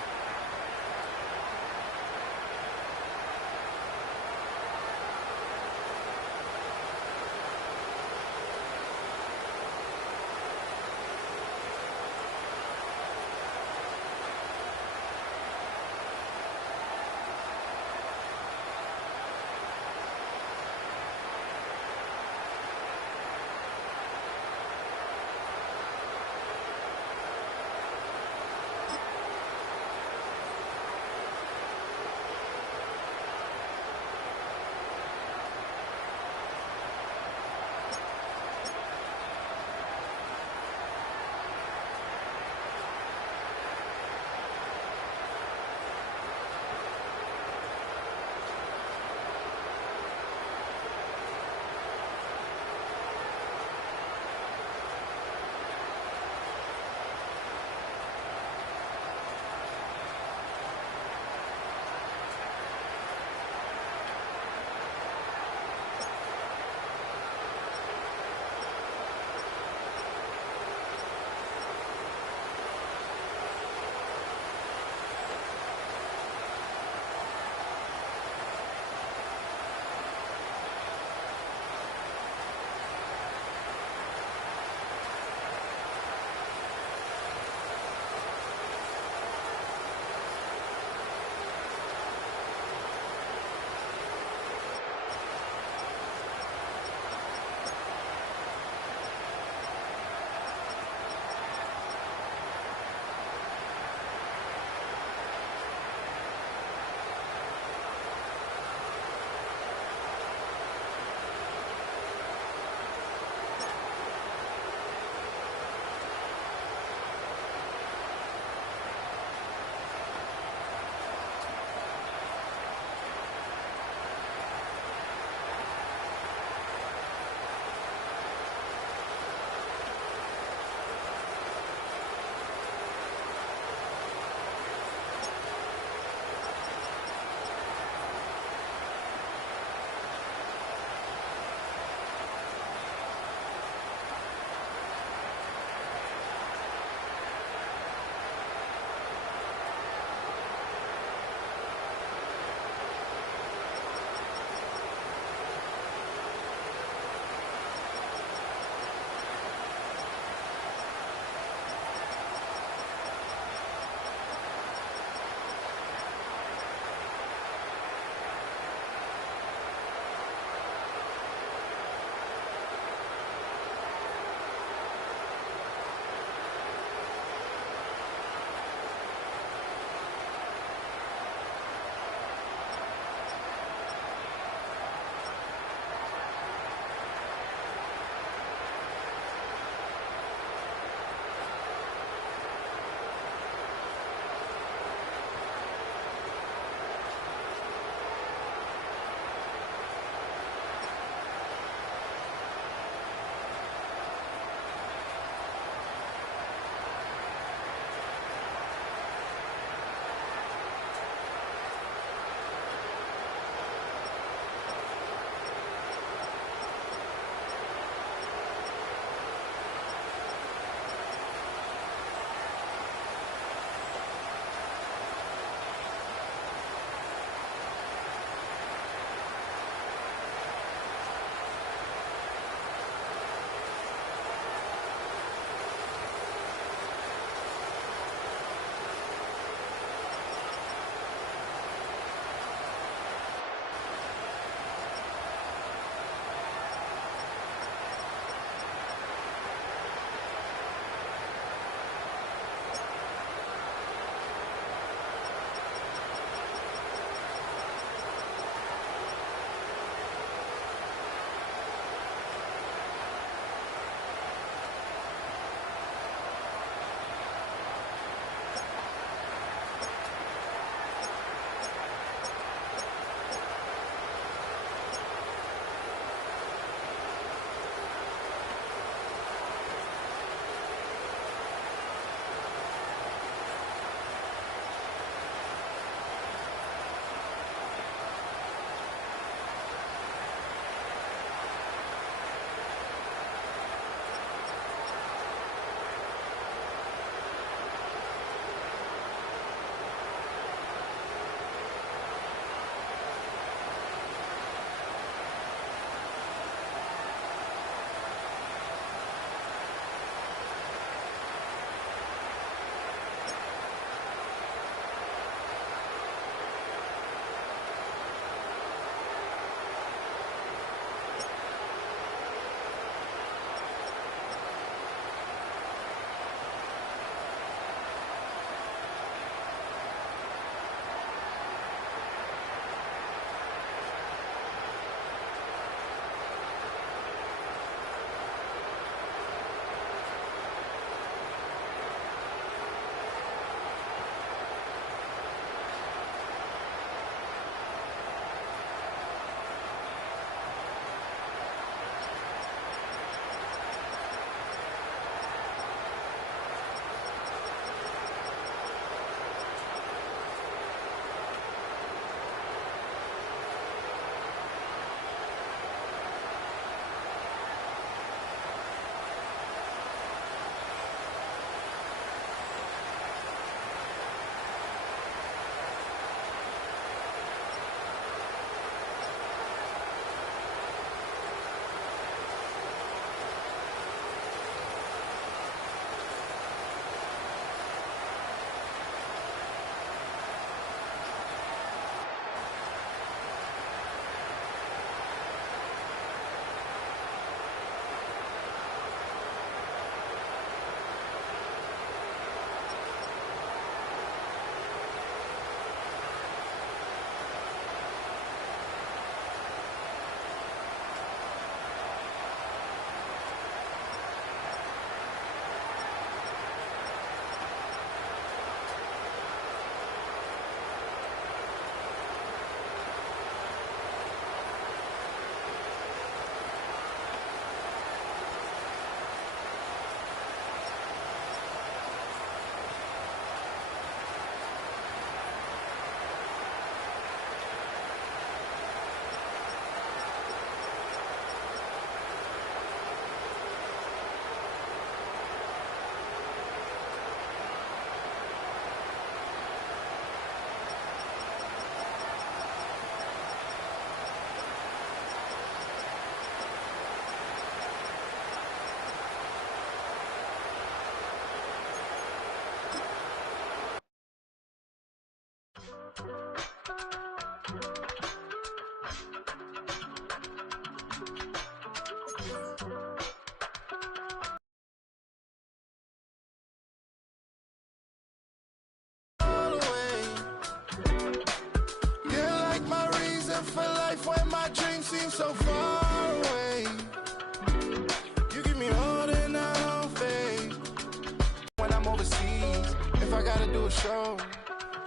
wanna do a show.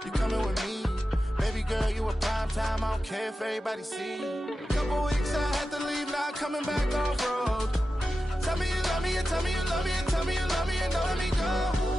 You coming with me? Baby girl, you a prime time. I don't care if everybody see. Couple weeks I had to leave, now coming back off road. Tell me you love me, and tell me you love me, and tell me you love me, and don't let me go.